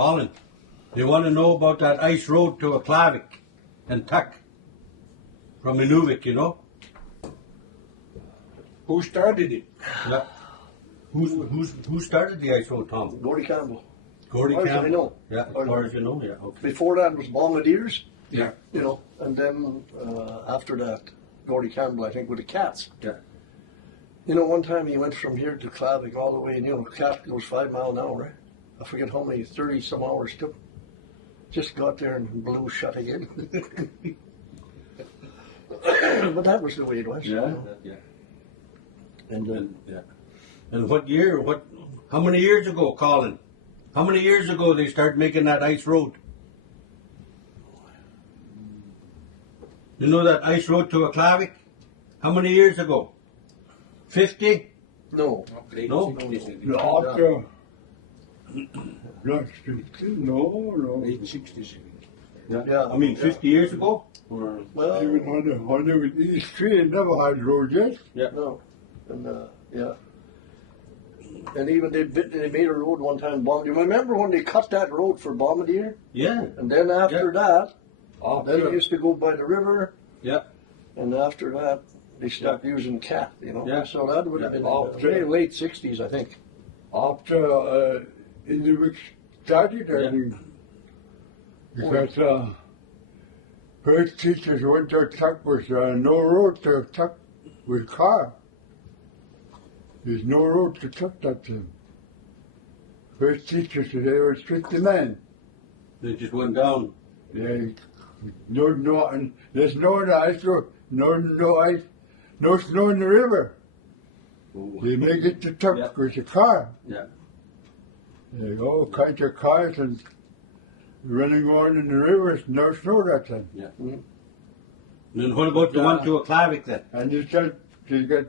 Colin, they want to know about that ice road to Aklavik and Tuck from Inuvik, you know? Who started it? Yeah. Who started the ice road, Tom? Gordy Campbell. Gordy As far as I Campbell? know. Yeah, as far as you know, yeah. Okay. Before that was Bombardiers, Yeah. you know, and then after that, Gordy Campbell, I think, with the Cats. Yeah. You know, one time he went from here to Clavik all the way, and you know, Cat goes 5 miles an hour, right? I forget how many, 30 some hours took. Just got there and blew shut again. But that was the way it was. Yeah, You know? yeah. And Yeah. And what year, how many years ago, Colin? How many years ago they started making that ice road? You know that ice road to Aklavik? How many years ago? 50? no, No? After late 60s. Yeah. I mean, 50 years ago? Or, well, Even when they was East Street, it never had road yet. no, and yeah. And even they made a road one time. You remember when they cut that road for Bombardier? yeah. And then after that, then they After, used to go by the river. Yeah. And after that, they stopped using cat, you know. Yeah. So that would have been Yeah. very late 60s, I think. after Inuvik started, I Yeah. think, because first teachers went to Tuck was no road to Tuck with car. There's no road to Tuck that time. First teachers today were 50 men. They just went down. Yeah, no, and there's no in the ice road, no ice, no snow in the river. They make it to Tuck Yeah. with a car. Yeah. They all kinds of cars and running on in the rivers, no snow that time. Yeah. Mm. Then what about the one to Aklavik then? And they said they got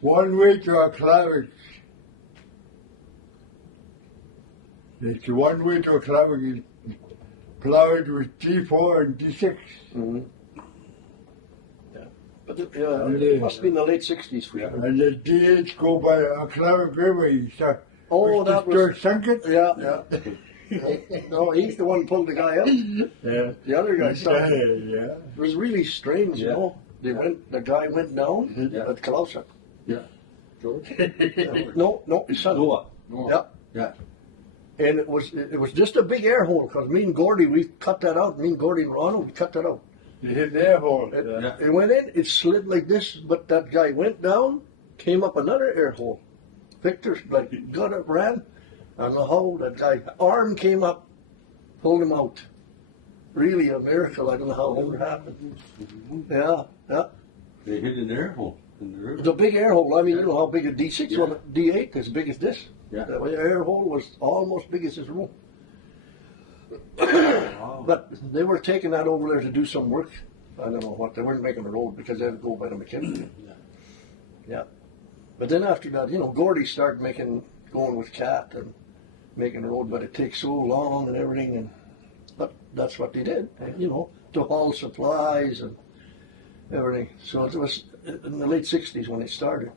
one way to a Aklavik. It's one way to a Aklavik. Plowed with D4 and D6. Mm-hmm. Yeah. But And it must be in the late 60s for sure. And the D8 go by a Aklavik River. He said, Oh, that was. sunk it? Yeah, yeah. No, he's the one who pulled the guy up. Yeah. The other guy started. Yeah. It was really strange, you Yeah. know. The guy went down Yeah. at Kalausa. Yeah. No, his son. Noah. Yeah. Yeah. And it was just a big air hole because me and Gordy, we cut that out. Me and Gordy and Ronald, we cut that out. They hit the air hole. It went in, it slid like this, but that guy went down, came up another air hole. Victor got up, ran. I don't know how that guy arm came up, pulled him out. Really a miracle. I don't know how it ever happened. Yeah, yeah. They hit an air hole in the river. It's a big air hole. I mean, you know how big a D6 Yeah. was. D8 as big as this. Yeah. The air hole was almost big as this room. Wow. But they were taking that over there to do some work. I don't know what. They weren't making the road because they had to go by the McKinley. Yeah. But then after that, you know, Gordy started going with Cat and making the road, but it takes so long and everything. But that's what they did, you know, to haul supplies and everything. So it was in the late 60s when it started.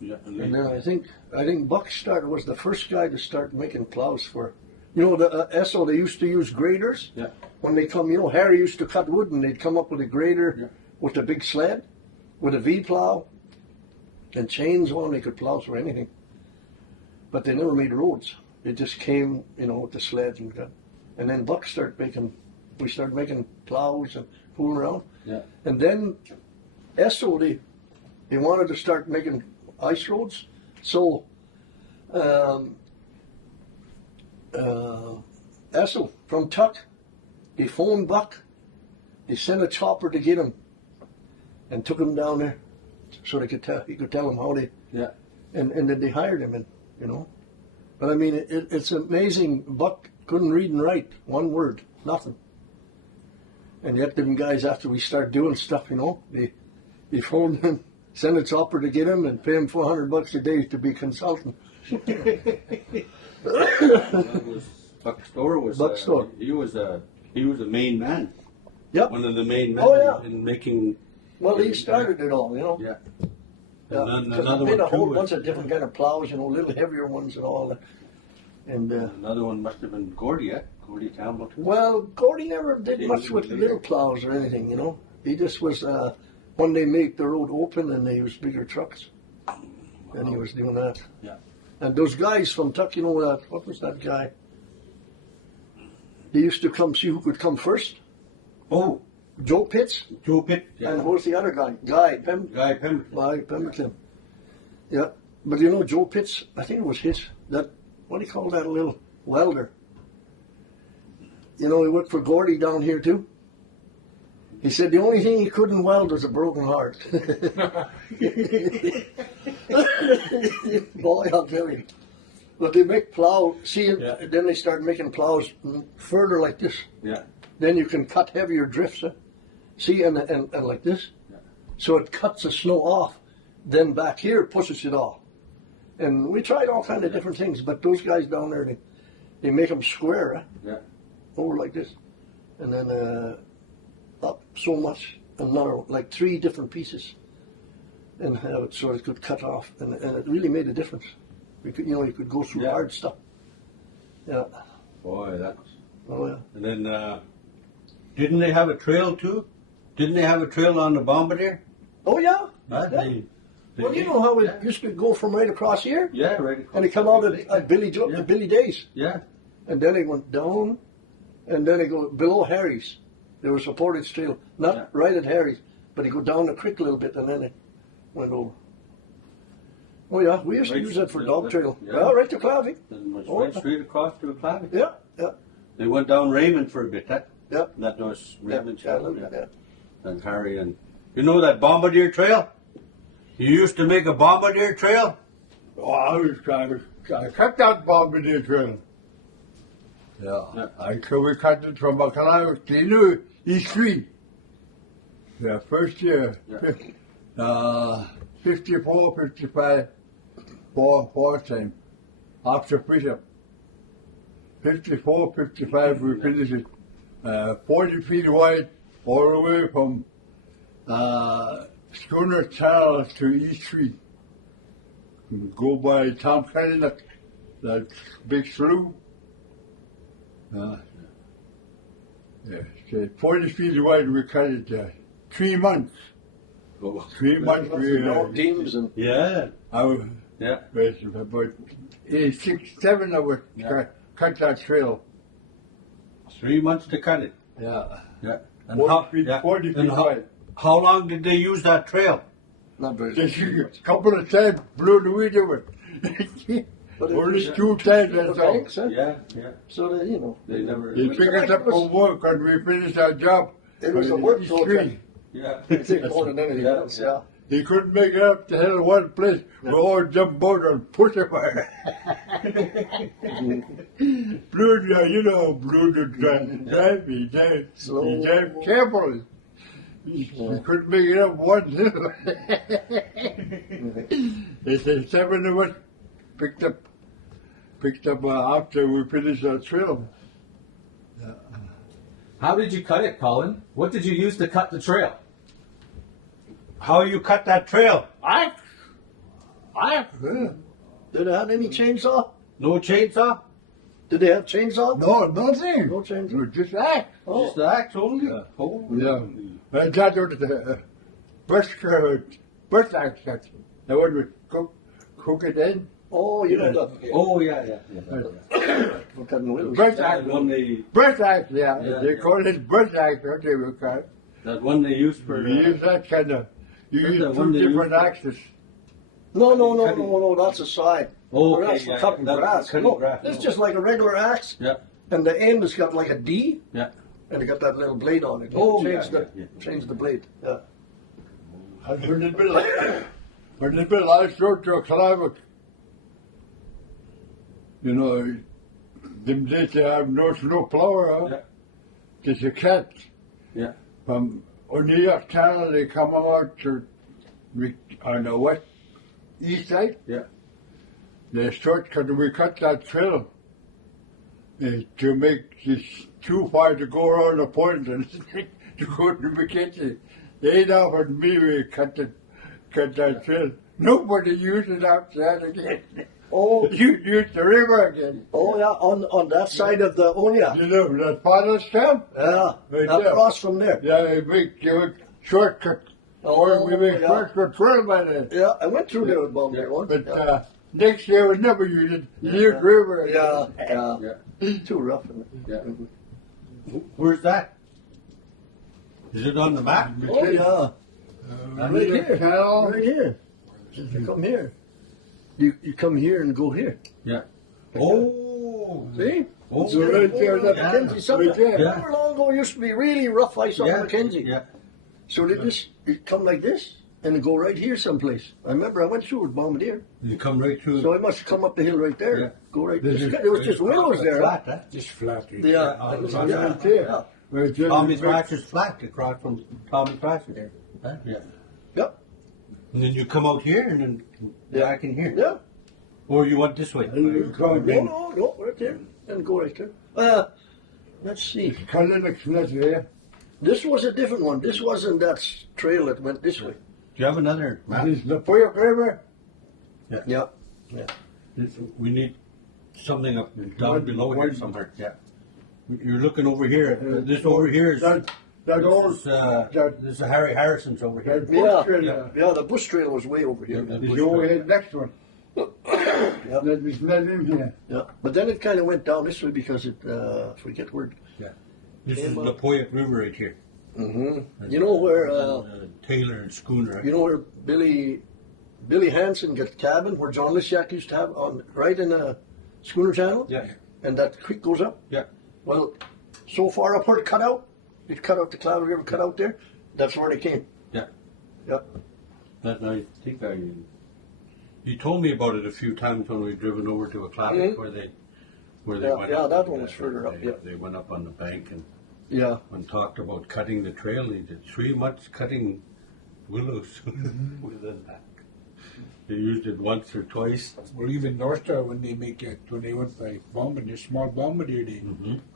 Yeah. And then I think Buck was the first guy to start making plows for, you know, the Esso, they used to use graders. Yeah. When they come, you know, Harry used to cut wood and they'd come up with a grader with a big sled with a V plow and chains on. They could plow for anything. But they never made roads. They just came, you know, with the sleds and got. And then Buck we started making plows and fooling around. Yeah. And then Esso, they wanted to start making ice roads. So Esso from Tuck, they phoned Buck. They sent a chopper to get him and took him down there so he could tell him how they. Yeah. And then they hired him, and you know. But I mean, it's amazing. Buck couldn't read and write one word, nothing. And yet, them guys, after we start doing stuff, you know, they phoned him, sent a chopper to get him, and pay him $400 a day to be consultant. That was Buck Store was. Buck Store. He was a main man. Yep. One of the main men Oh, yeah. in making. Well, he started it all, you know. Yeah. Yeah, And then because another they made a one whole too bunch of different kind of plows, you know, little heavier ones and all that. And Another one must have been Gordy, yeah? Gordy Campbell too. well, Gordy never did much with the little plows or anything, you know. He just was when they made the road open and they used bigger trucks, and he was doing that. Yeah. And those guys from Tuck, you know that? What was that guy? They used to come see who could come first. Oh, Joe Pitts. Joe Pitt. Yeah. And who's the other guy? Guy Pemberton. Guy Pemberton. Guy Pemberton. Yeah. But you know, Joe Pitts, I think it was his, that, what do you call that little welder? You know, he worked for Gordy down here too. He said the only thing he couldn't weld was a broken heart. Boy, I'll tell you. But they make plow, see, then they start making plows further like this. Yeah. Then you can cut heavier drifts. See, and like this. Yeah. So it cuts the snow off. Then back here it pushes it off. And we tried all kind of different things, but those guys down there, they make them square, Yeah. over like this. And then up so much, another, like 3 different pieces. And have it so it could cut off. And it really made a difference. You could, you could go through hard stuff. Yeah. Boy, that's. Oh, yeah. And then, didn't they have a trail too? Didn't they have a trail on the Bombardier? Oh, yeah. Huh? Yeah. Well, you know how it used to go from right across here? Yeah, right. And it come out at Billy Days. Yeah. And then it went down, and then it go below Harry's. There was a portage trail, not right at Harry's, but it go down the creek a little bit, and then it went over. Oh yeah, we used to use that for dog trail. Yeah. Yeah, right to Clavy. And was right straight across to a Clavic. Yeah, yeah, They went down Raymond for a bit. yeah. That was Raymond Yeah, Channel. yeah. And Harry and you know that Bombardier Trail? You used to make a Bombardier Trail? Oh, I cut that Bombardier trail. Yeah. We cut it from Bacalao to East Street. Yeah, first year. Yeah. 54, 55, four time. After Bishop. 54, 55, we finished it. 40 feet wide, all the way from Schooner Channel to East Street. We go by Tom Kenny, that big slough. So 40 feet wide, we cut it 3 months. Oh. 3 months we Deems and Yeah. Yeah. About 6, 7 of us cut that trail. 3 months to cut it. Yeah. Yeah. And 40 feet wide. how long did they use that trail? not very. Just a couple of times blew the wind of it. But it Only was, 2 times, that's all. banks, huh? Yeah. So that They never. He picked us up from work and we finished our job. it was a on work East project. Street. Yeah. I think more than anything else. Yeah. He couldn't make it up to hell one place. We all jumped out and pushed him. Blew the drive. He drive. Slow. He drive carefully. He couldn't make it up one hill. They said 7 of us picked up after we finished our trail. How did you cut it, Colin? What did you use to cut the trail? How you cut that trail? I Did they have any chainsaw? No chainsaw? Did they have chainsaw? No, nothing. No chainsaw. No, just axe. Oh. Just the axe only? Yeah. Oh. Yeah. And that was the bush axe. The one we cook it in. Oh, you know that. Oh, yeah. We're cutting wheels. Bush That axe. one they, Bush axe, yeah. Yeah. They call it bush axe, what they will call it. that one they used for. We use that kind of, you That's use the one 2 they different use. axes. No, that's a side. Oh, That's okay, for yeah, cutting that's for grass. cutting No, grass, it's no. just like a regular axe, Yeah. and the end has got like a D, Yeah. and it got that little blade on it. Oh, Change the blade. Yeah. And when it built I showed to a Clavic. You know, them days they have no snow plower, huh? Yeah. There's a cat. Yeah. From New York Channel, they come out to on the west east side. Yeah. They start because we cut that trail to make this too far to go around the point and to go to McKenzie. They offered me we cut that trail. Nobody used it after that again. Oh, You used the river again. oh yeah, on that side of the, oh yeah. You know, that father's camp? Yeah, Right there. across from there. Yeah, give a shortcut. Oh, we make yeah. shortcut trail by then. Yeah, I went through there about there once. But yeah. next year we never use it. Use river again. Yeah. Too rough. Isn't it? Yeah. Where's that? Is it on the map? Oh yeah, right here. Canal. Right here. You come here. You come here and go here. Yeah. Oh. See? Oh. So right there, that Yeah. Mackenzie, something. Right there. Remember long ago it used to be really rough ice on Yeah. Mackenzie. Yeah. So they just it come like this and go right here someplace. I remember I went through with Bombardier. You come right through. So I must have come up the hill right there. Yeah. Go right This there. is- There was just willows there. Huh? Flat, huh? Just flat. Yeah. Yeah. Right there. Right there. Tommy Thrasher's flat across from Tommy Thrasher there. Huh? Yeah. Yep. And then you come out here and then back in here. Yeah. Or you went this way. You come in. No, right there. And go right there. Let's see. Colin, it's not there. This was a different one. This wasn't that trail that went this way. Do you have another map? This is the Poyak River. Yeah. We need something up down below here somewhere. Yeah. You're looking over here. This over here is That old, this is Harry Harrison's over here. that bush trail. Yeah, the bush trail was way over here. Yeah. Is the overhead next one. Yeah. That is not in here. Yeah. But then it kind of went down this way because it, forget where. This is the Poyak River right here. Mm-hmm. You know where, Taylor and Schooner. Right? you know where Billy Hansen got cabin, where John Lishak used to have on, right in the Schooner Channel? Yeah. And that creek goes up? Yeah. Well, so far up where it cut out, the Cloud River cut out there, that's where they came. Yeah. Yeah. That I think you told me about it a few times when we've driven over to a Clavic where they Yeah, went yeah, up. that one was further up, yeah. They went up on the bank Yeah. and talked about cutting the trail. They did 3 months cutting willows within that. They used it once or twice. Well, even North Star, when they make it, when they went by Bombardier, small Bombardier, they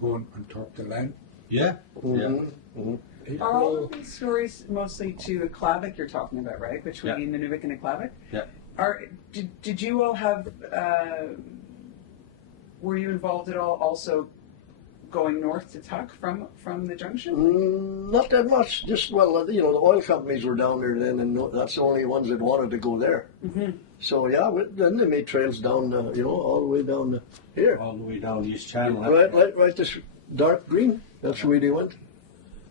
go on top the land. Yeah. Yeah. Mm-hmm. Are all of these stories mostly to a Clavic you're talking about, right? Between Yeah. the Nunavik and the Clavic? Yeah. Did you all have, were you involved at all also going north to Tuck from the junction? Not that much. Just, well, you know, the oil companies were down there then, and that's the only ones that wanted to go there. Mm-hmm. So, yeah, then they made trails down, you know, all the way down here. All the way down East Channel. huh? Right, this dark green. That's the way they went.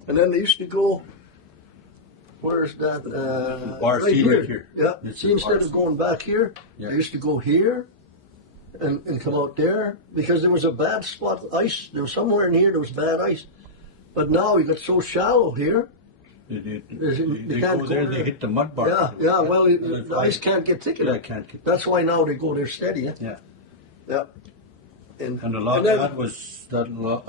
And then they used to go, where's that? Bar right C here. right here. Yeah. This See, is instead Bar of C. going back here, Yeah. they used to go here and come out there because there was a bad spot, ice. There was somewhere in here there was bad ice. But now we got so shallow here. They can't go there, go they there. hit the mud bar. Yeah, well, And the it's ice like- can't get thick Yeah, enough. can't get. That's why now they go there steady. Yeah. Yeah. And And a lot then- of that was a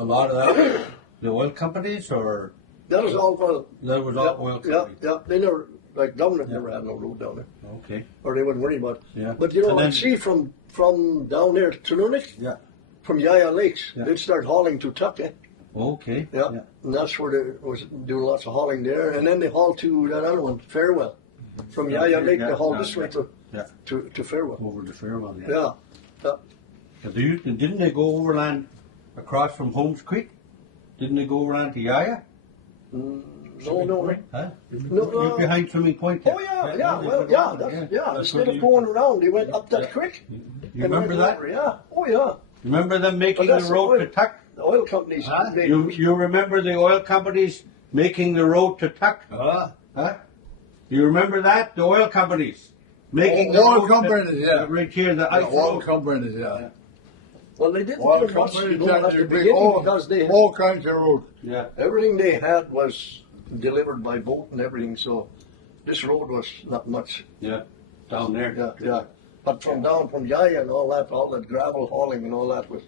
lot of that. The oil companies, or that was all well. that was all oil Yeah, companies. yeah. They never, like down there, never had no road down there. Okay. Or they wouldn't worry about it. Yeah. But you know, And I then- see from down there to Nunavik, Yeah. from Yaya Lakes, Yeah. they'd start hauling to Tuck. Okay. Yeah. And that's where they was doing lots of hauling there. And then they haul to that other one, Farewell. From Yeah, Yaya Lake, yeah, they haul yeah, this way yeah. to Farewell. Over to Fairwell. Yeah. Yeah. But didn't they go overland across from Holmes Creek? Didn't they go overland to Yaya? No. Huh? No, You're behind Swimming Point. there. Oh yeah, they well, went yeah, over, that's, That's Instead what of you- going around, they went up that Yeah. creek. You and remember went that? over, yeah. Oh yeah. Remember them making But the that's road the to oil- Tuck? The oil companies. Huh? they- You remember the oil companies making the road to Tuck? Huh? You remember that? The oil companies making the Oil road to- companies, yeah. Right here, the ice All road. companies, yeah. Well, they didn't All do much, companies at that the you bring beginning all, because they all kinds of roads. Yeah. everything they had was delivered by boat and everything. So this road was not much. Yeah. Down there. Yeah. But from Yaya and all that gravel hauling and all that was.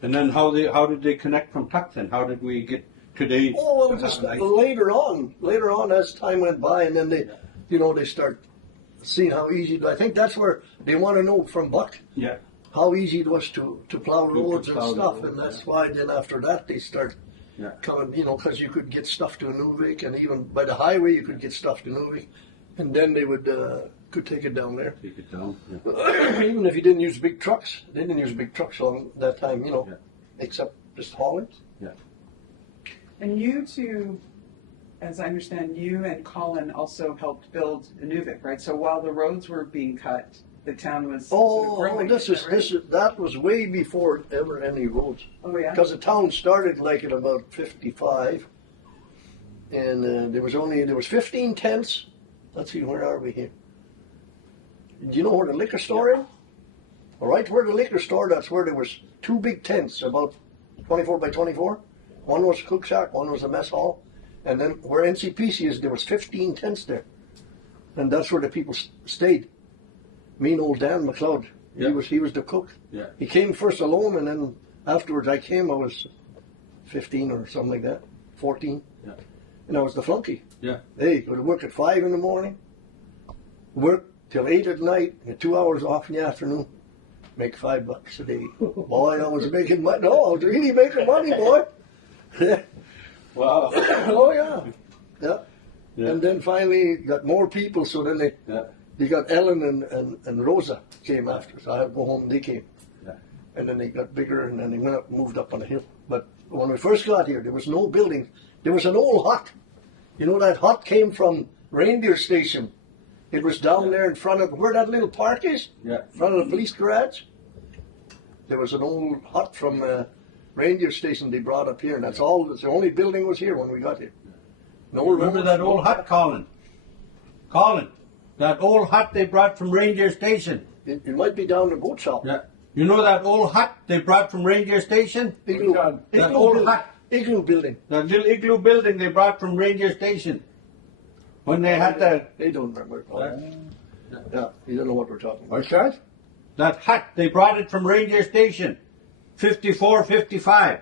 And then how did they connect from Tuck then? How did we get today? Oh, well, just later on as time went by, and then they start seeing how easy. I think that's where they want to know from Buck Yeah. how easy it was to plow roads and plow the stuff, roads, and that's why then after that they start Yeah. coming, because you could get stuff to Nunavik, and even by the highway you could get stuff to Nunavik, and then they would could take it down there. Take it down. Yeah. Even if you didn't use big trucks, they didn't use big trucks on that time, you know, Yeah. except just hauling. Yeah. And you two, as I understand, you and Colin also helped build Inuvik, right? So while the roads were being cut, the town was sort of Oh, growing. that was way before ever any roads. Oh yeah. Because the town started like at about 55, and there was 15 tents. Let's see, where are we here? Do you know where the liquor store is? Right where the liquor store, that's where there was two big tents, about 24 by 24. One was a cook shack, one was a mess hall, and then where NCPC is, there was 15 tents there, and that's where the people stayed. Me and old Dan McLeod, Yeah. he was the cook. Yeah. He came first alone, and then afterwards I came. I was 15 or something like that, 14, Yeah. and I was the flunky. Yeah. Hey, go to work at 5 in the morning, work till 8 at night, and 2 hours off in the afternoon. Make $5 a day. Boy, I was making money. No, I was really making money, boy. Wow. Oh yeah. Yeah. Yeah. And then finally got more people, so then Yeah. they got Ellen and Rosa came after, so I had to go home and they came. Yeah. And then they got bigger and then they moved up on the hill. But when we first got here, there was no building. There was an old hut. You know, that hut came from Reindeer Station. It was down there in front of where that little park is, Yeah. in front of the police garage. There was an old hut from Reindeer Station they brought up here, and that's all. It's the only building was here when we got here. No, Remember that old hut, Colin? Colin, that old hut they brought from Reindeer Station. It might be down the boat shop. Yeah. You know that old hut they brought from Reindeer Station? Igloo, That That old building. hut. Igloo building. That little igloo building they brought from Reindeer Station. When they had They don't remember. Yeah, you don't know what we're talking about. What's that? that hut, they brought it from Reindeer Station. 54, 55.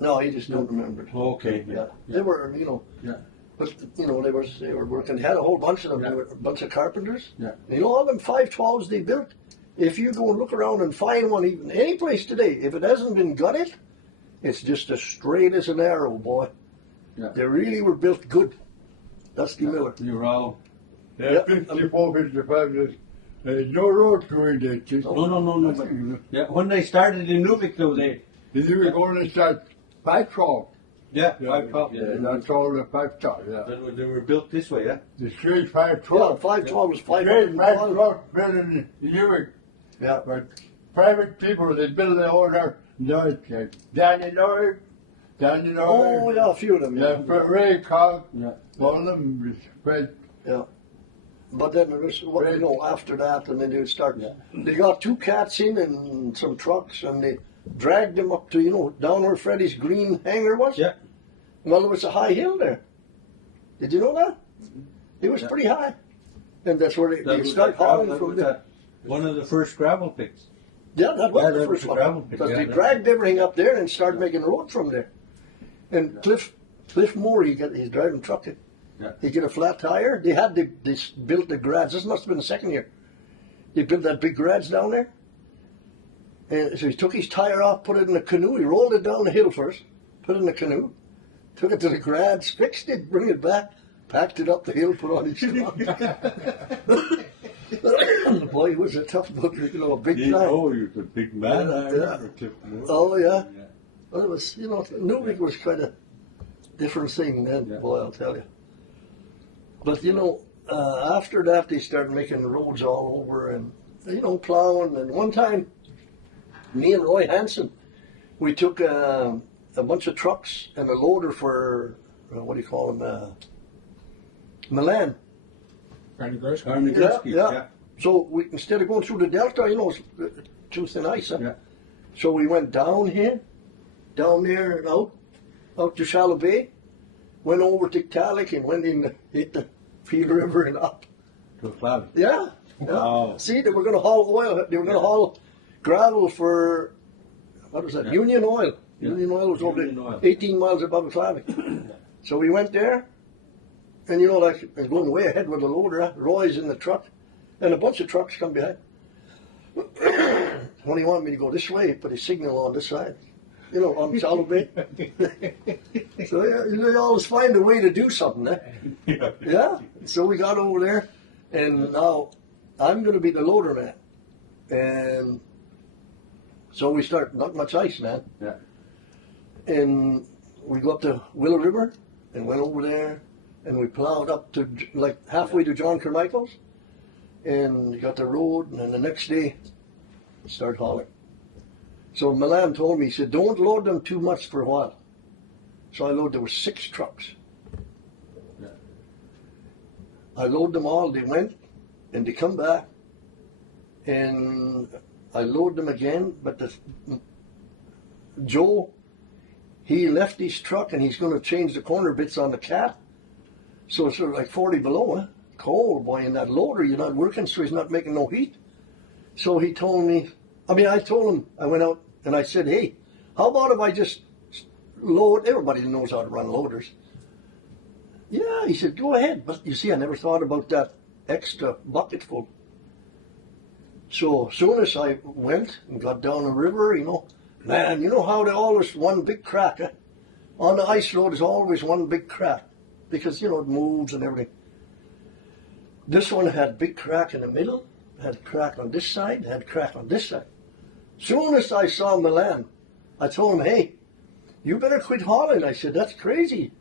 No, you just don't remember it. Okay. Yeah, they were, you know, Yeah. but you know they were working. They had a whole bunch of them. Yeah. They were a bunch of carpenters. Yeah. You know, all them 512s they built. If you go and look around and find one, even any place today, if it hasn't been gutted, it's just as straight as an arrow, boy. Yeah. They really were built good. Dusty Miller. You're all. Yeah, Yeah. 54, 55, there's no road going there. Just, No. Yeah. When they started in Nuvik, though, they. You were going to start 512. Yeah. Yeah, 512. yeah, that's all the 512, yeah. They were built this way, yeah. The straight Yeah, 512. 512 was Straight 512. 512 building in Newark. Yeah. But private people, they build their own house. Danny Lloyd, Oh yeah, a few of them. yeah, for Ray Cobb, Yeah. one of them was Fred. Yeah. But then there was, you know, after that, and then they would start. Yeah. They got 2 cats in and some trucks, and they dragged them up to, you know, down where Freddie's green hangar was. Yeah. Well, there was a high hill there. Did you know that? It was Yeah. pretty high, and that's where That they was start that hauling gravel- from that there. was Yeah, one of the first gravel pits. that was Yeah, the that first was the one. gravel pit, Because yeah, they that- dragged everything up there and started making road from there. And Cliff Moore, he's driving truck. Yeah. He get a flat tire. They built the garage. This must have been the second year. They built that big garage down there. And so he took his tire off, put it in a canoe. He rolled it down the hill first, put it in the canoe, took it to the garage, fixed it, bring it back, packed it up the hill, put on his truck. Boy, he was a tough bugger, you know, a big guy. Oh, you're a big man. Yeah, I yeah. remember Cliff Moore. Oh, yeah. Well, it was, you know, Nuvik was quite a different thing then, Yeah. boy, I'll tell you. But, you know, after that, they started making roads all over and, you know, plowing. And one time, me and Roy Hansen, we took a bunch of trucks and a loader for, what do you call them, Milan. Carnegie, Yeah. So we, instead of going through the delta, you know, it's too thin ice. Huh? Yeah. So we went down here, down there and out to Shallow Bay, went over to Calic and went in, hit the Peel River and up. To a cloud. Yeah. Wow. See, they were going to haul oil. They were going to haul gravel for, what was that? Yeah. Union Oil. Yeah. Union Oil was over Union Oil. 18 miles above Clavic. So we went there, and you know, like, I was going way ahead with the loader. Huh? Roy's in the truck, and a bunch of trucks come behind. When he wanted me to go this way, he put his signal on this side. on Shallow Bay. So you always find a way to do something, eh? Yeah. So we got over there, and now I'm going to be the loader man. And so we start, not much ice, man. Yeah. And we go up to Willow River and went over there, and we plowed up to like halfway to John Carmichael's, and got the road, and then the next day, start hauling. So Milan told me, he said, don't load them too much for a while. So I loaded, there were 6 trucks. Yeah. I load them all, they went, and they come back, and I load them again, but Joe, he left his truck and he's going to change the corner bits on the cat. So it's sort of like 40 below, huh? Cold, boy, in that loader, you're not working, so he's not making no heat. So he told me, I told him, I went out and I said, hey, how about if I just load, everybody knows how to run loaders. Yeah, he said, go ahead. But you see, I never thought about that extra bucket full. So as soon as I went and got down the river, man, you know how they always one big crack, eh? On the ice road is always one big crack because, it moves and everything. This one had big crack in the middle, had crack on this side, had crack on this side. Soon as I saw Milan, I told him, hey, you better quit hauling. I said, that's crazy,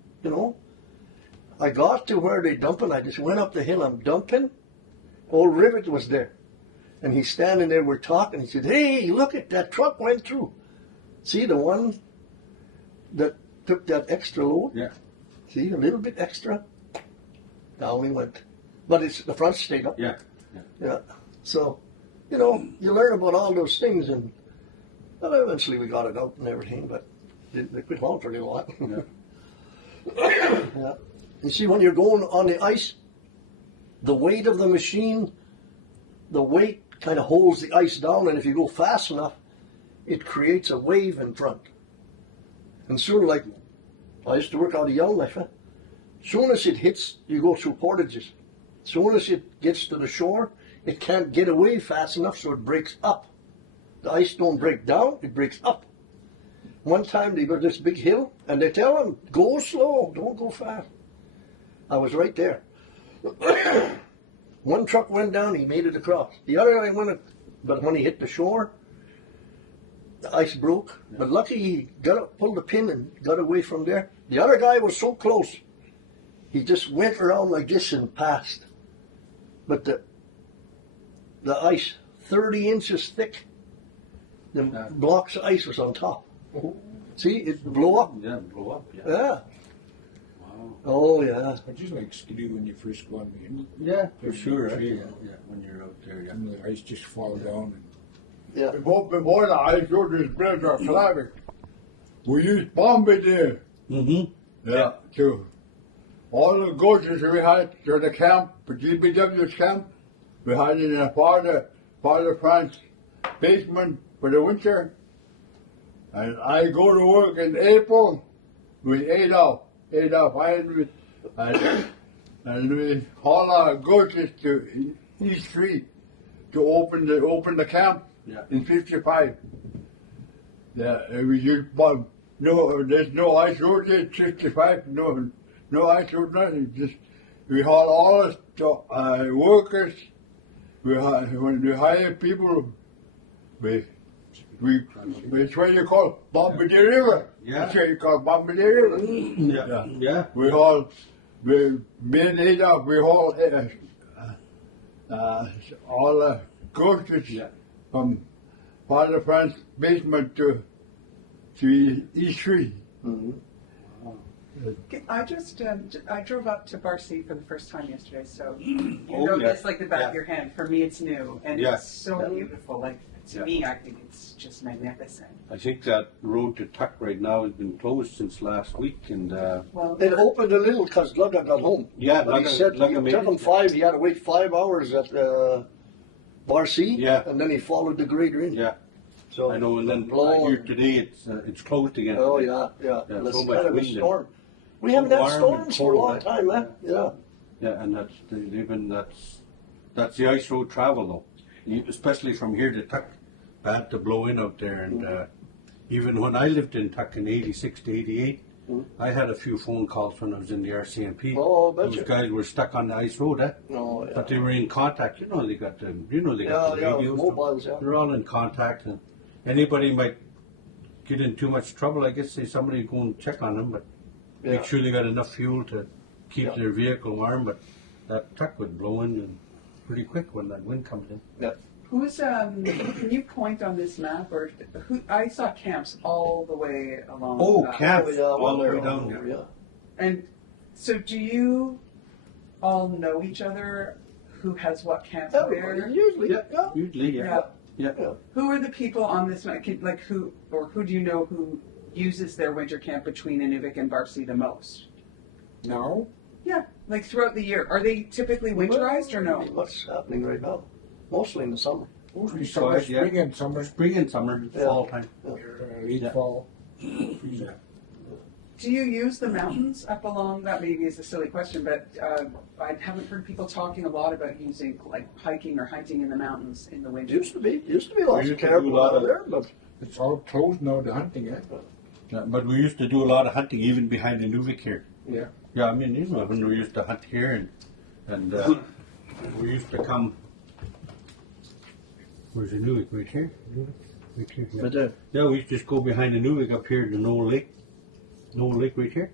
I got to where they dumping. I just went up the hill, I'm dumping. Old Rivet was there. And he's standing there, we're talking. He said, hey, look at that truck went through. See the one that took that extra load? Yeah. See, a little bit extra. Down we went. But the front stayed up. Yeah. Yeah. So, you learn about all those things, and well, eventually we got it out and everything, but they quit hauling for a little while. Yeah. Yeah. You see, when you're going on the ice, the weight of the machine, the weight kind of holds the ice down, and if you go fast enough, it creates a wave in front. And soon, like, I used to work out of Yellowknife, soon as it hits, you go through portages. Soon as it gets to the shore, it can't get away fast enough, so it breaks up. The ice don't break down, it breaks up. One time they go to this big hill, and they tell them, go slow, don't go fast. I was right there. One truck went down, he made it across. The other guy went, but when he hit the shore, the ice broke. Yeah. But lucky he pulled the pin and got away from there. The other guy was so close, he just went around like this and passed. But the ice, 30 inches thick, the blocks of ice was on top. See, it blew up. Yeah, blew up. Yeah. Yeah. Wow. Oh yeah. I just like skidoo when you first go on the end. Yeah, for sure. Tree, Yeah. When you're out there, yeah. And the ice just fall down. Yeah. Before the ice road was built or Slavic, we used bombardier. Mm-hmm. Yeah. To all the gorges we had to the camp, for GBW's camp, we had it in a part of France basement for the winter. And I go to work in April with 8 off. And we haul our gorges to East Street to open the camp in 55. Yeah, we used there's no ice road there, 65, no ice road, nothing. Just we haul all the workers. When we hire people, it's what you call Bombardier River. Yeah. That's what you call Bombardier River. Yeah. We made 8 off. We haul all the gorges from part of France basement to East Street. Mm-hmm. I just I drove up to Barcy for the first time yesterday, so Oh, yeah. it's like the back of your hand. For me, it's new and Yeah. it's so beautiful. Like to me, I think it's just magnificent. I think that road to Tuck right now has been closed since last week, and Well, It opened a little because Lugga got home. yeah, But he said Lugga it made took him it. 5. He had to wait 5 hours at Barcy. Yeah. And then he followed the grader in. Yeah, So I know. And then blown. here today, it's closed again. Oh yeah. Yeah, That's so much kind of a wind and storm. We haven't had warm and storms for a cold, long time, man. Yeah. Yeah, and that's the ice road travel though, especially from here to Tuck. Bad to blow in out there, and even when I lived in Tuck in 86 to 88, Mm. I had a few phone calls when I was in the RCMP. Oh, I bet Those you. guys were stuck on the ice road, Oh, yeah. but they were in contact. You know, they got the Yeah, radios. mobiles, yeah. They're all in contact, and anybody might get in too much trouble. I guess say somebody go and check on them, but Yeah. make sure they got enough fuel to keep Yeah. their vehicle warm. But that truck would blow in and pretty quick when that wind comes in. Yeah. Who's, can you point on this map, or who, I saw camps all the way along. Oh, that. camps Oh, yeah, all the well, way down there, there. yeah. And so do you all know each other? Who has what camp Everybody, where? usually, Yeah, yeah. usually, yeah. Yeah. Yeah. Who are the people on this map? Like who, or who do you know who uses their winter camp between Inuvik and Barcy the most? Now, Yeah, like throughout the year. Are they typically winterized or no? What's happening right now? Mostly in the summer. mostly So, summer, yeah. spring and summer, Spring and summer, Yeah. fall time. late Yeah. fall. Yeah. Do you use the mountains up along that? Maybe is a silly question, but I haven't heard people talking a lot about using like hiking or hunting in the mountains in the winter. Used to be lots We of used to do a caribou lot out of- there, but It's all closed now, the hunting, eh? Yeah, but we used to do a lot of hunting even behind the Nuvik here. Yeah. Yeah, I mean, you know, when we used to hunt here and we used to come. Where's the Nuvik? Right here? Right here. Yeah. but Yeah, we used to just go behind the Nuvik up here to Knoll Lake. Knoll Lake right here?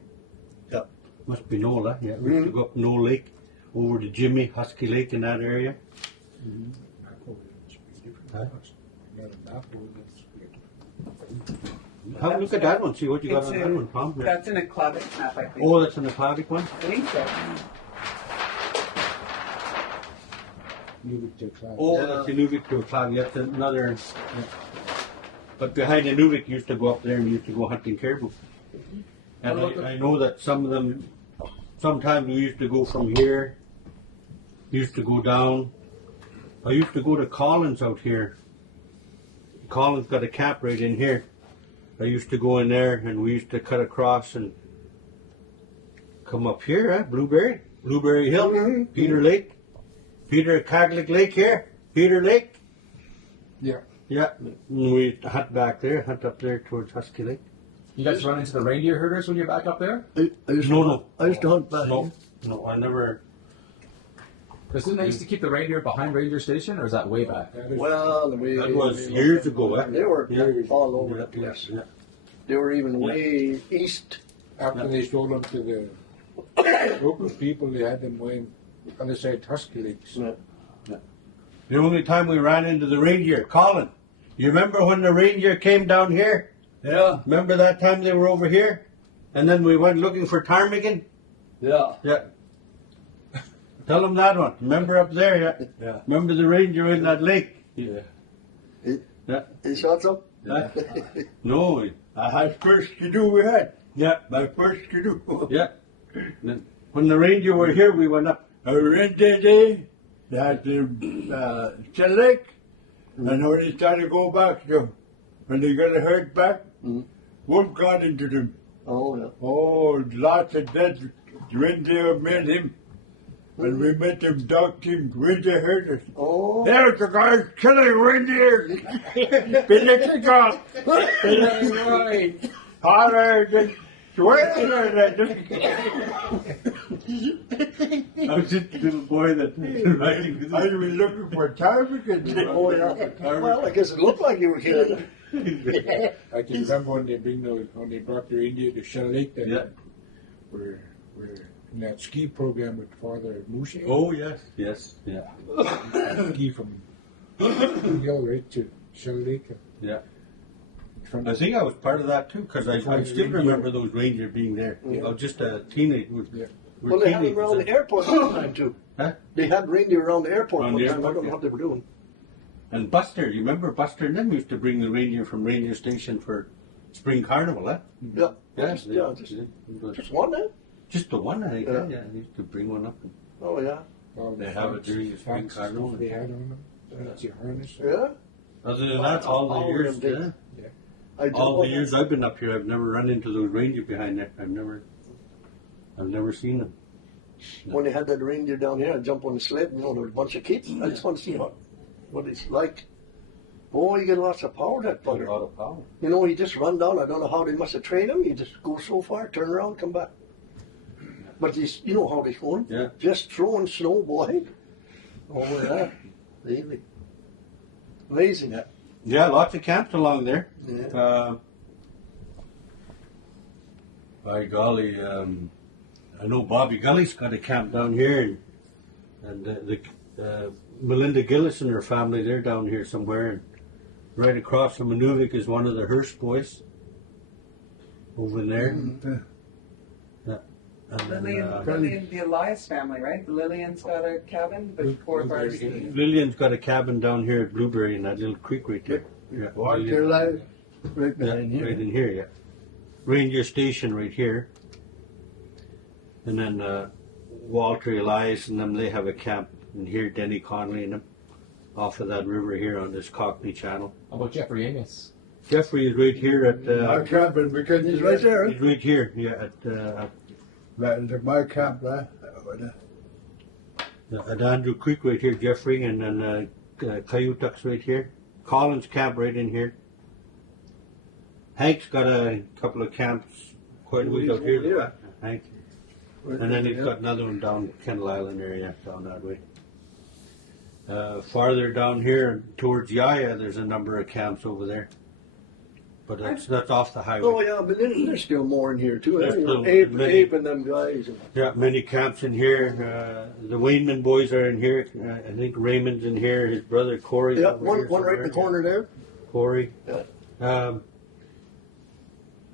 Yeah. Must be Nola. Yeah, we used to go up Knoll Lake over to Jimmy, Husky Lake in that area. Huh? Have a look at that one, see what you got It's on in- that one, Tom. Yeah. That's in a Clavic map, I think. Oh, that's an aquatic one? I think so. Nuvik to Cloud. Oh, Yeah. that's the Nuvik to a cloud. That's another. Yeah. But behind the Nuvik, you used to go up there and you used to go hunting caribou. And I know that some of them, sometimes we used to go from here, used to go down. I used to go to Colin's out here. Colin's got a camp right in here. I used to go in there and we used to cut across and come up here, Blueberry Hill, Peter Lake, Peter Caglick Lake here, Peter Lake. Yeah. Yeah, and we used to hunt back there, hunt up there towards Husky Lake. You guys run into the reindeer herders when you're back up there? I used No. I used to hunt back. No, I never. Because didn't they used to keep the reindeer behind Reindeer Station, or is that way back? That is- Well, That was years ago, eh? They were Yeah. all over the Yeah, place. yeah. They were even way east. After they sold them to the local people, they had them way other side Husky Lakes. Yeah. The only time we ran into the reindeer, Colin. You remember when the reindeer came down here? Yeah. Remember that time they were over here? And then we went looking for ptarmigan? Yeah. Yeah. Tell them that one. Remember up there, yeah? Yeah. Remember the reindeer in that lake? Yeah. Yeah. He shot some? Huh? No. I had first skidoo we had. Yeah. My first skidoo. Yeah. Then when the reindeer were here, we went up. I went that day, they had the Shell Lake, and when they started to go back, when they got a herd back, wolf got into them. Oh, yeah. Oh, lots of dead reindeer met him. And we met them dog team reindeer herders. Oh. There's the guys killing reindeer. Been a kick off. Holler, just swear. I was just a little boy that riding. I was looking for ptarmigan. Oh, yeah. Well, I guess it looked like you were killing it. I can remember when they brought the reindeer to Shell Lake. That Yeah. we're in that ski program with Father Mouche. Oh yes, yes, yeah, Ski from Hill right to Shell Lake. yeah. From I think I was part of that too, because I still remember those reindeer being there. Yeah. I was just a teenage. Yeah. Well, they had it around the airport one time, too. Huh? They had reindeer around the airport Around one the time. I airport, don't know yeah. what they were doing. And Buster, you remember Buster and them used to bring the reindeer from Reindeer Station for Spring Carnival, huh? Yeah. Yes, Just one now? just the one, I think. Yeah. Yeah, they used to bring one up. Oh, yeah. all They the have it fats- during the spring fats carnival. stuff they had on them. Fancy harness. Yeah? Other than that, all the All of years, them did. yeah, I all the don't- years I've been up here, I've never run into those reindeer behind there. I've never seen them. When they had that reindeer down here, I jumped on the sled, there was a bunch of kids. I just want to see what it's like. Oh, you get lots of power, that Got a butter. lot of power. You know, he just run down. I don't know how they must have trained him. You just go so far, turn around, come back. But you know how they going. Yeah. Just throwing snow, boy. Over that. Really. Amazing. Yeah. Yeah, lots of camps along there. Yeah. By golly, I know Bobby Gully's got a camp down here, and Melinda Gillis and her family, they're down here somewhere. And right across from Inuvik is one of the Hearst boys over there. Yeah. And then, Lillian, the Elias family, right? Lillian's got a cabin, but four bars. Lillian's got a cabin down here at Blueberry in that little creek right there. Yeah, Walter life, right yeah, behind here. right in here, yeah. Ranger Station right here. And then Walter Elias and them, they have a camp in here, Denny Conley and them, off of that river here on this Cockney Channel. How about Jeffrey Amos? Jeffrey is right here at, My camping because He's right there. he's right here, yeah, My camp, right? at Andrew Creek right here, Jeffrey, and then Cayutuck's right here. Colin's camp right in here. Hank's got a couple of camps quite a ways out here. Yeah. Hank. And then he's got another one down Kendall Island area, down that way. Farther down here towards Yaya, there's a number of camps over there. But that's off the highway. Oh, yeah, but then there's still more in here, too. There's You know, still many. Abe and them guys. Yeah, many camps in here. The Wayneman boys are in here. I think Raymond's in here. His brother Corey's Yeah, over one here right in the somewhere. corner there. Corey. Yeah.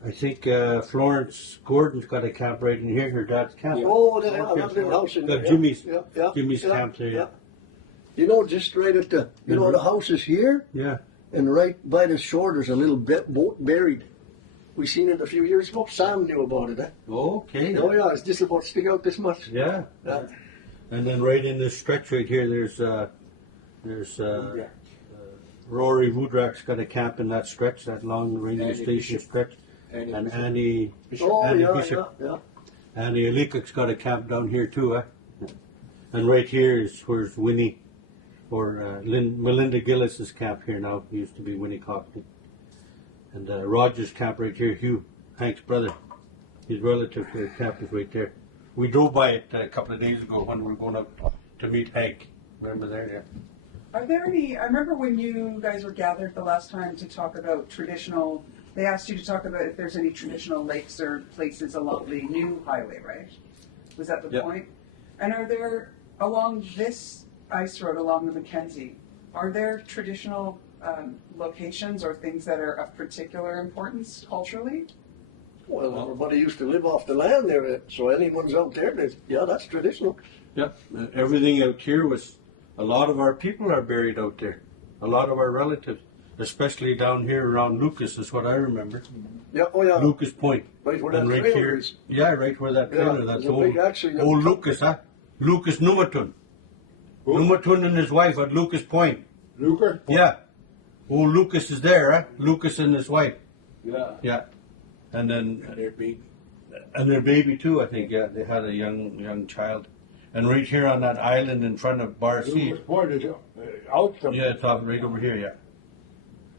I think Florence Gordon's got a camp right in here. Her dad's camp. Oh, that little house in there. Jimmy's Yeah, Jimmy's yeah, camp there. Yeah. You know, just right at the, the house is here, Yeah. and right by the shore there's a little boat buried. We seen it a few years ago. Sam knew about it. Eh? Okay. Oh, yeah, it's just about to stick out this much. Yeah. Yeah. And then right in this stretch right here, there's Rory Woodrock's got a camp in that stretch, that long ranger Annie station Bishop. stretch. Annie And Bishop. Annie Oh, Annie yeah, Bishop. yeah. Annie Alikak's got a camp down here too, eh? And right here is where's Winnie, or Melinda Gillis's camp here now. It used to be Winnie Cockney. And Roger's camp right here, Hugh, Hank's brother. His relative to the camp is right there. We drove by it a couple of days ago when we were going up to meet Hank. Remember there? Yeah. Are there any, I remember when you guys were gathered the last time to talk about traditional, they asked you to talk about if there's any traditional lakes or places along the new highway, right? Was that the Yep. point? And are there, along this ice road, along the Mackenzie, are there traditional locations or things that are of particular importance culturally? Well, everybody used to live off the land there, so anyone's out there, that's traditional. Yeah. Everything out here was, a lot of our people are buried out there. A lot of our relatives, especially down here around Lucas, is what I remember. Yeah, oh yeah. Lucas Point. Right where that And right trailer here, is. yeah, right where that Yeah, trailer, that's there's a big accident. old Lucas, huh? Lucas Numatun. Numatun and his wife at Lucas Point. Lucas? Yeah. Old Lucas is there, huh? Lucas and his wife. Yeah. Yeah. And then, And they're big. and their baby too, I think, yeah. They had a young child. And right here on that island in front of Bar C. Lucas Point is out some. Yeah, it's off right over here, yeah.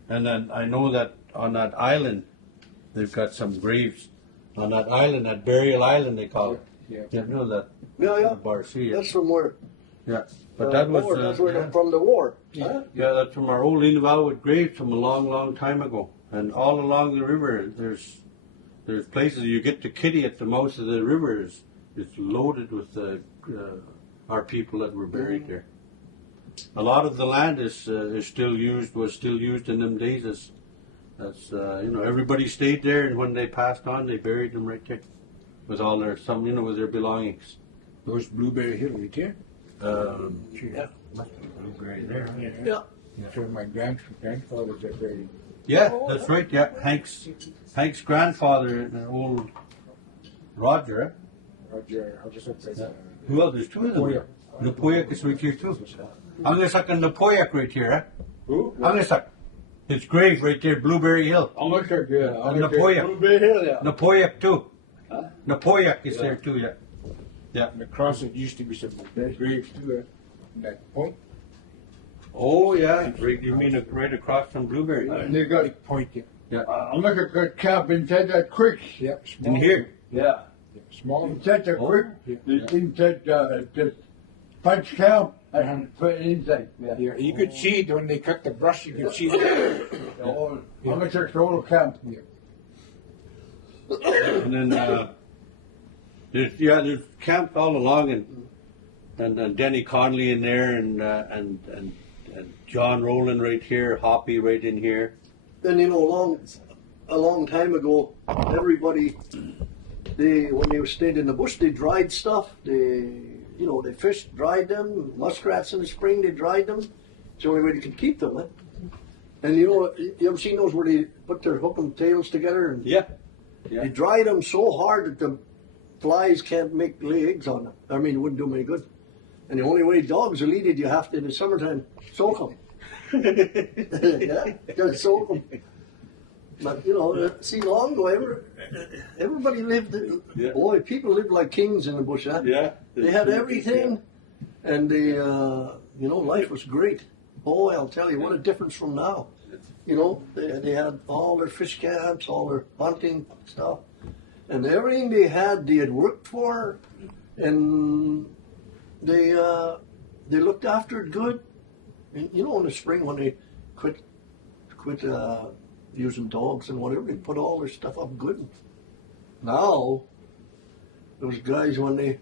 And then I know that on that island, they've got some graves. On that island, that Burial Island, they call it. Yeah. You know that? Yeah. Bar C. Yeah. That's from where. Yeah. But that was. That's where yeah. from the war. Yeah. Huh? Yeah, that's from our old Inuit graves from a long time ago. And all along the river, there's places you get to Kitty at the mouth of the river. It's loaded with our people that were buried there. A lot of the land is still used, was still used in them days as everybody stayed there, and when they passed on, they buried them right there with all their with their belongings. Those Blueberry Hill right here. Yeah, buried there. Yeah. That's where my grandfather's are buried. Yeah, that's right. Yeah, Hank's grandfather, old Roger. Eh? Roger, I'll just look at that. Who else? There's two of them. Napoyak. Napoyak is right here too. Angasak and Napoyak right here, eh? Who? Angasak. His grave right there, Blueberry Hill. Angasak, yeah. And Napoyak. Blueberry Hill, yeah. Napoyak too. Huh? Napoyak is there too, yeah. Yeah. And across it used to be some graves too, in that point. Oh, yeah, right, you mean right across from Blueberry? And they got Big point, yeah. look at that camp inside that creek. Yeah, small. In here? Yeah. Small. Inside the Oh. creek. Inside the punch camp and put it inside. Yeah. Yeah, you could see it when they cut the brush. You could see the The whole homosexual camp. And then, there's camps all along, and Denny Conley in there, and John Rowland right here, Hoppy right in here. Then a long time ago, everybody when they stayed in the bush, they dried stuff. They fished, dried them. Muskrats in the spring, they dried them. It's the only way they could keep them. And you ever seen those where they put their hook and tails together and Yeah. they dry them so hard that the flies can't lay eggs on them. I mean, it wouldn't do them any good. And the only way dogs will eat it, you have to, in the summertime, soak them. Yeah, just soak them. But, see, long ago, everybody lived, Yeah. boy, people lived like kings in the bush, huh? Yeah. They had everything, and life was great. Boy, I'll tell you, what a difference from now. They had all their fish camps, all their hunting stuff, and everything they had worked for, and they looked after it good. And, in the spring when they quit using dogs and whatever, they put all their stuff up good. Now, those guys, in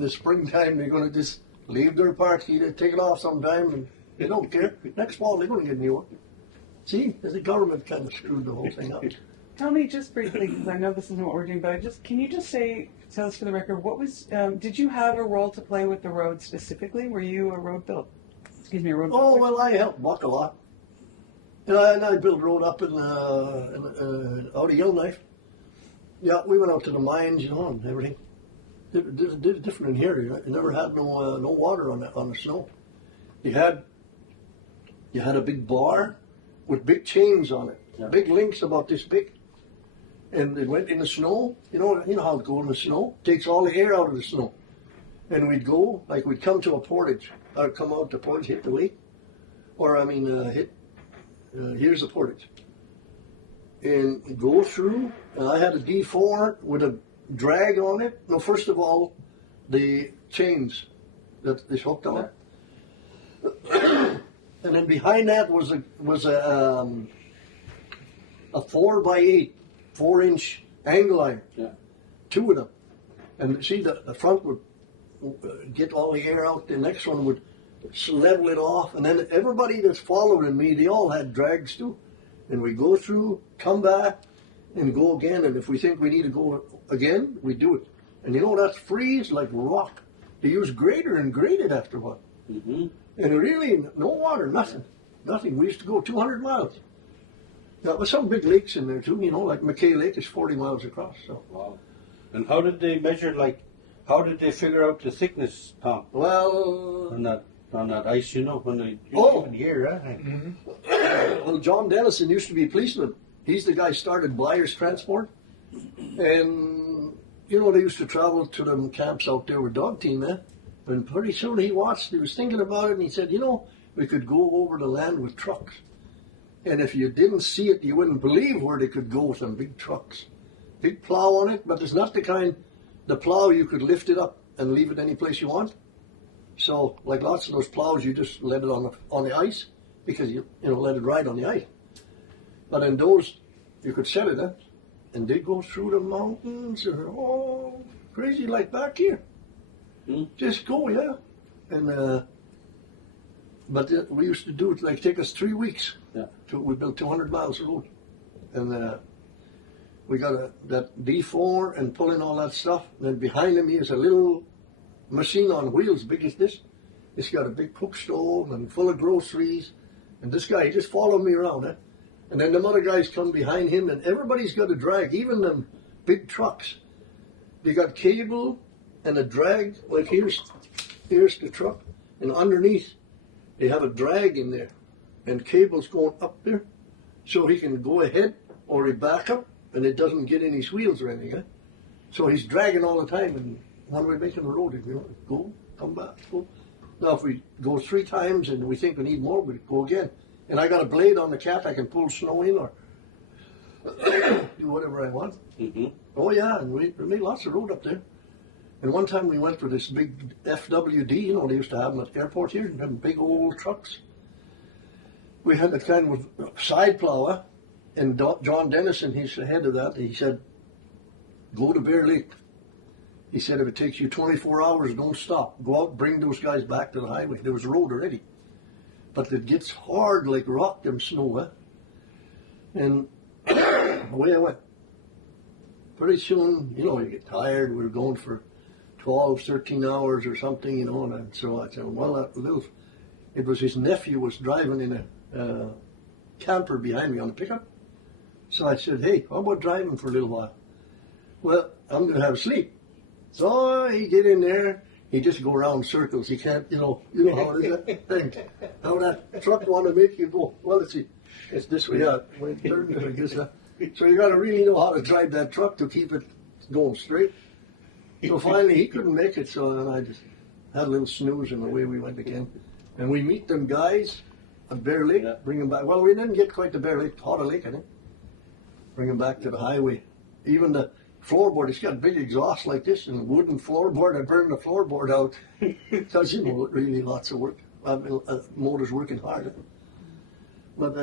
the springtime, they're going to just leave their party, they take it off sometime, and they don't care. Next fall, they're going to get a new one. See, the government kind of screwed the whole thing up. Tell me just briefly, because I know this isn't what we're doing, but can you just tell us for the record, did you have a role to play with the road specifically? Were you a road builder? Oh, well, I helped Buck a lot. And I built a road up out of Yellowknife. Yeah, we went out to the mines, and everything. Did it different in here. You never had no water on the snow. You had a big bar with big chains on it, big links about this big, and it went in the snow. You know how it goes in the snow. Takes all the air out of the snow, and we'd come to a portage, or come out to portage, hit the lake, here's the portage, and go through. And I had a D4 with a drag on it. No, first of all, the chains that is hooked on it. And then behind that was a 4x8, 4-inch angle iron. Yeah. Two of them. And see, the front would get all the air out. The next one would level it off. And then everybody that's following me, they all had drags too. And we go through, come back, and go again. And if we think we need to go again, we do it. And that freeze like rock. They use grader and grade it after a while. Mm-hmm. And really, no water, nothing. We used to go 200 miles. Now, there's some big lakes in there too, like McKay Lake is 40 miles across. So. Wow. And how did they measure, how did they figure out the thickness, Tom? Well, On that ice, when they Oh. here, huh? well, John Dennison used to be a policeman. He's the guy started Buyers Transport. And, they used to travel to them camps out there with dog team, eh? And pretty soon he was thinking about it, and he said, we could go over the land with trucks. And if you didn't see it, you wouldn't believe where they could go with them big trucks. Big plow on it, but it's not the plow you could lift it up and leave it any place you want. So, like lots of those plows, you just let it on the ice, because you let it ride on the ice. But in those, you could set it up, and they go through the mountains, crazy like back here. Just go, yeah. And but we used to do it take us 3 weeks. Yeah. We built 200 miles of road, and we got that D4 and pulling all that stuff. And then behind him is a little machine on wheels, big as this. It's got a big cook stove and full of groceries. And this guy, he just followed me around, eh? And then the other guys come behind him, and everybody's got a drag, even them big trucks. They got cable and a drag. Like here's the truck, and underneath they have a drag in there, and cables going up there, so he can go ahead or he back up, and it doesn't get in his wheels or anything. Eh? So he's dragging all the time, and when we're making the road, go, come back, go. Now, if we go 3 times and we think we need more, we go again. And I got a blade on the cat, I can pull snow in or do whatever I want. Mm-hmm. Oh yeah, and we made lots of road up there. And one time we went with this big FWD, you know, they used to have them at the airport here, them big old trucks. We had a kind of side plower, and John Dennison, he's the head of that, he said, go to Bear Lake. He said, if it takes you 24 hours, don't stop. Go out, bring those guys back to the highway. There was a road already. But it gets hard like rock, them snow, And away I went. Pretty soon, you know, you get tired. We were going for 12, 13 hours or something, you know. And so I said, well, it was his nephew was driving in a camper behind me on a pickup. So I said, hey, how about driving for a little while? Well, I'm going to have a sleep. So he get in there, he just go around circles. He can't, you know how it is that thing. How that truck want to make you go, well, it's this way out. When it turns, I guess that. So you got to really know how to drive that truck to keep it going straight. So finally he couldn't make it, so then I just had a little snooze and away we went again. And we meet them guys at Bear Lake, bring them back. Well, we didn't get quite to Bear Lake, Hotter Lake, I think. Bring them back to the highway. Even the floorboard, it's got big exhaust like this and wooden floorboard. I burned the floorboard out because, you know, really lots of work. Motor's working hard. But,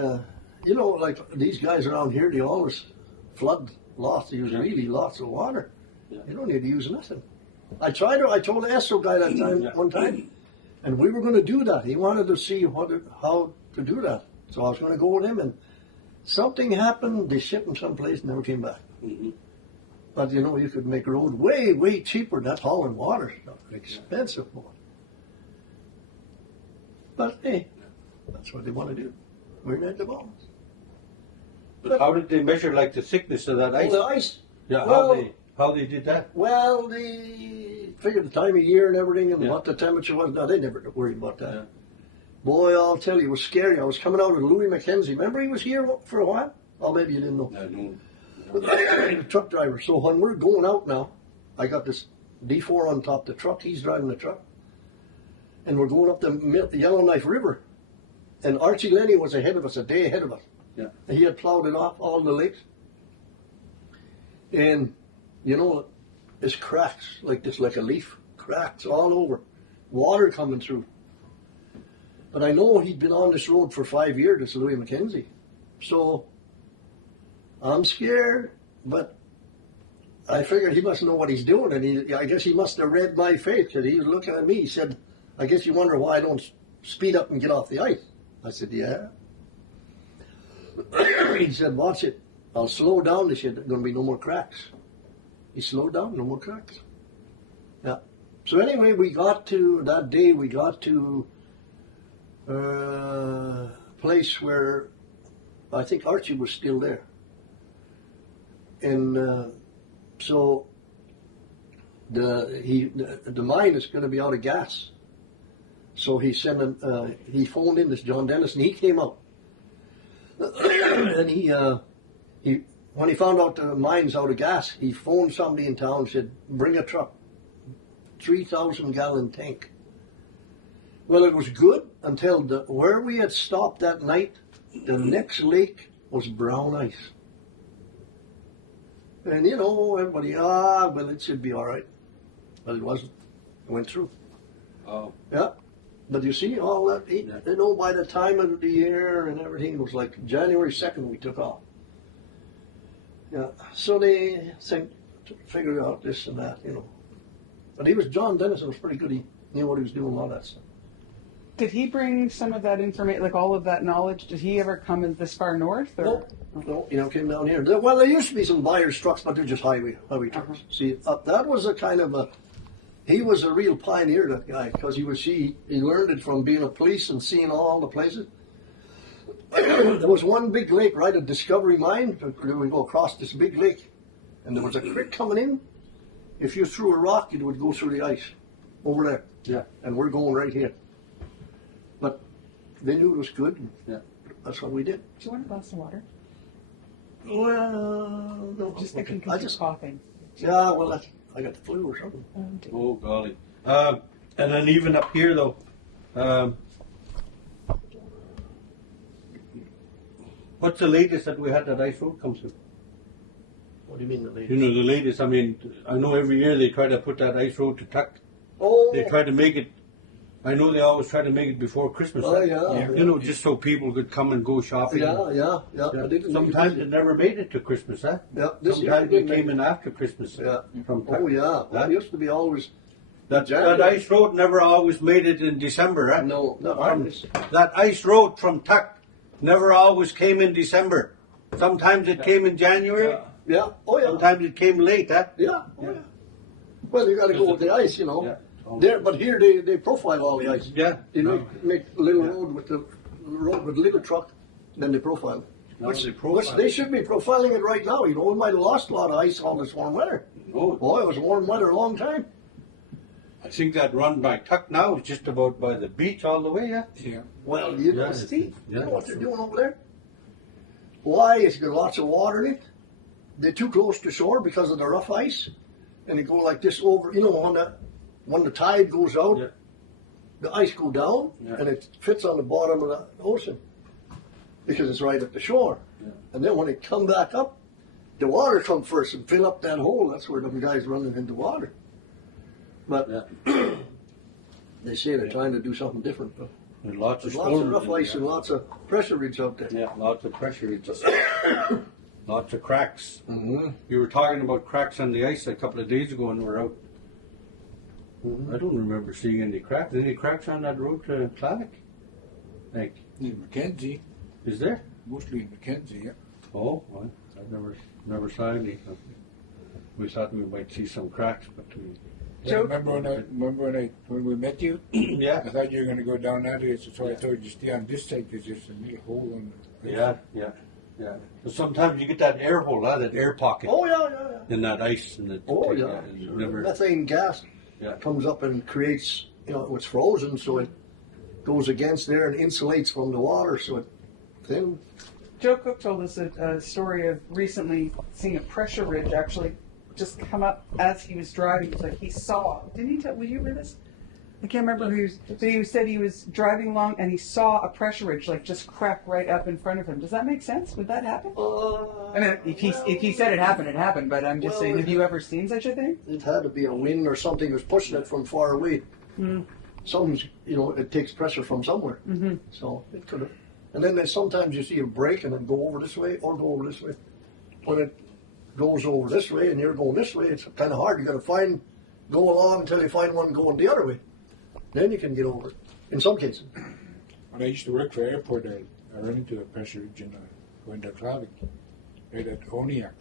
you know, like these guys around here, they always flood lots. They use really lots of water. Yeah. You don't need to use nothing. I told the Esso guy that time, one time, and we were going to do that. He wanted to see how to do that. So I was going to go with him, and something happened. They shipped him someplace and never came back. Mm-hmm. But, you know, you could make a road way, way cheaper. That's hauling water. Expensive one. But, hey, that's what they want to do. We're at the balls. But how did they measure like the thickness of that ice? Oh, the ice? Yeah, Well, how they did that? Well, they figured the time of year and everything and what the temperature was. No, they never worried about that. Yeah. Boy, I'll tell you, it was scary. I was coming out with Louis McKenzie. Remember he was here for a while? Oh, maybe you didn't know. I don't. The truck driver. So when we're going out now, I got this D4 on top of the truck. He's driving the truck. And we're going up the Yellowknife River. And Archie Lenny was ahead of us, a day ahead of us. Yeah. And he had plowed it off, all the lakes. And, you know, it's cracks like this, like a leaf. Cracks all over. Water coming through. But I know he'd been on this road for 5 years, this Louis McKenzie. So I'm scared, but I figured he must know what he's doing. And I guess he must have read my face because he was looking at me. He said, I guess you wonder why I don't speed up and get off the ice. I said, yeah. He said, watch it. I'll slow down. He said, there's going to be no more cracks. He slowed down, no more cracks. Yeah. So anyway, that day we got to a place where I think Archie was still there. And so the mine is going to be out of gas. So he phoned in this John Dennis, and he came out. And he when he found out the mine's out of gas, he phoned somebody in town and said, bring a truck, 3,000 gallon tank. Well, it was good until where we had stopped that night, the next lake was brown ice. And you know, everybody, well, it should be all right. But it wasn't. It went through. Oh. Yeah. But you see, all that, you know, by the time of the year and everything, it was like January 2nd we took off. Yeah. So they figured out this and that, you know. But John Dennison was pretty good. He knew what he was doing, all that stuff. Did he bring some of that information, like all of that knowledge? Did he ever come this far north? Or? No, you know, came down here. Well, there used to be some buyer's trucks, but they're just highway trucks. See, that was a kind of he was a real pioneer, that guy, because he learned it from being a police and seeing all the places. There was one big lake right at Discovery Mine. We go across this big lake, and there was a creek coming in. If you threw a rock, it would go through the ice over there. Yeah. And we're going right here. But they knew it was good. Yeah. That's what we did. Do you want a glass of water? Well, no. Just thinking because you're coughing. Yeah, well, I got the flu or something. Oh, golly. And then even up here, though, What's the latest that we had that ice road come through? What do you mean the You latest? know, the latest, I mean, I know every year they try to put that ice road to Tuck. Oh, They try to make it, I know they always try to make it before Christmas. oh yeah. You know, just so people could come and go shopping. Yeah. Yeah. I didn't Sometimes it never made it to Christmas, huh? Yeah, this year Sometimes it it didn't came make in after Christmas. Yeah. From Tuck. Oh yeah. Well, Huh? it used to be always. That January. ice road never always made it in December, huh? No, not From- always. That ice road from Tuck never always came in December. Sometimes it came in January. Yeah. Oh yeah. Sometimes it came late, huh? Yeah. Oh yeah. Well, you got to go with the ice, you know. Yeah. There, but here they profile all the ice. Yeah. They make a little road with the little truck, then they profile. No, Which, they which profile. they should be profiling it right now. You know, we might have lost a lot of ice all this warm weather. Oh, Boy, it was warm weather a long time. I think that run by Tuck now is just about by the beach all the way, yeah? Yeah. Well, you know, Yeah, Steve, yeah. you know what they're doing over there? Why? It's got lots of water in it. They're too close to shore because of the rough ice, and they go like this over. You know, when the tide goes out, Yeah. the ice go down, Yeah. and it fits on the bottom of the ocean because it's right at the shore. Yeah. And then when they come back up, the water come first and fill up that hole. That's where them guys running into water. But Yeah. they say they're trying to do something different. But There's lots of there's lots of storms. rough ice and lots of pressure ridge out there. Yeah, lots of pressure. It's just lots of cracks. Mm-hmm. You were talking about cracks on the ice a couple of days ago when we were out. Mm-hmm. I don't remember seeing any cracks. Any cracks on that road to Clavic? Like, In Mackenzie, is there? mostly in Mackenzie, yeah. Oh, well, I never saw any. We thought we might see some cracks, but we. Yeah, when we met you? Yeah. I thought you were going to go down that way, so I told you stay on this side because there's a little hole in the Yeah. So sometimes you get that air hole, that air pocket Oh yeah. in that ice, and it. Oh yeah. and you never. Methane gas Yeah. comes up and creates, it's frozen, so it goes against there and insulates from the water, so it then. Joe Cook told us a story of recently seeing a pressure ridge actually just come up as he was driving. It's like he saw. Didn't he tell? Will you read this? I can't remember who he was. But he said he was driving along and he saw a pressure ridge like just crack right up in front of him. Does that make sense? Would that happen? I mean, if he said it happened. But I'm just Well, saying, have you ever seen such a thing? It had to be a wind or something was pushing it from far away. Something's, it takes pressure from somewhere. Mm-hmm. So it could have. And then sometimes you see it break and then go over this way or go over this way. When it goes over this way and you're going this way, it's kind of hard. You got to go along until you find one going the other way. Then you can get over it. In some cases. When I used to work for airport, I ran into a pressure ridge going to Clavic, right at Oniak.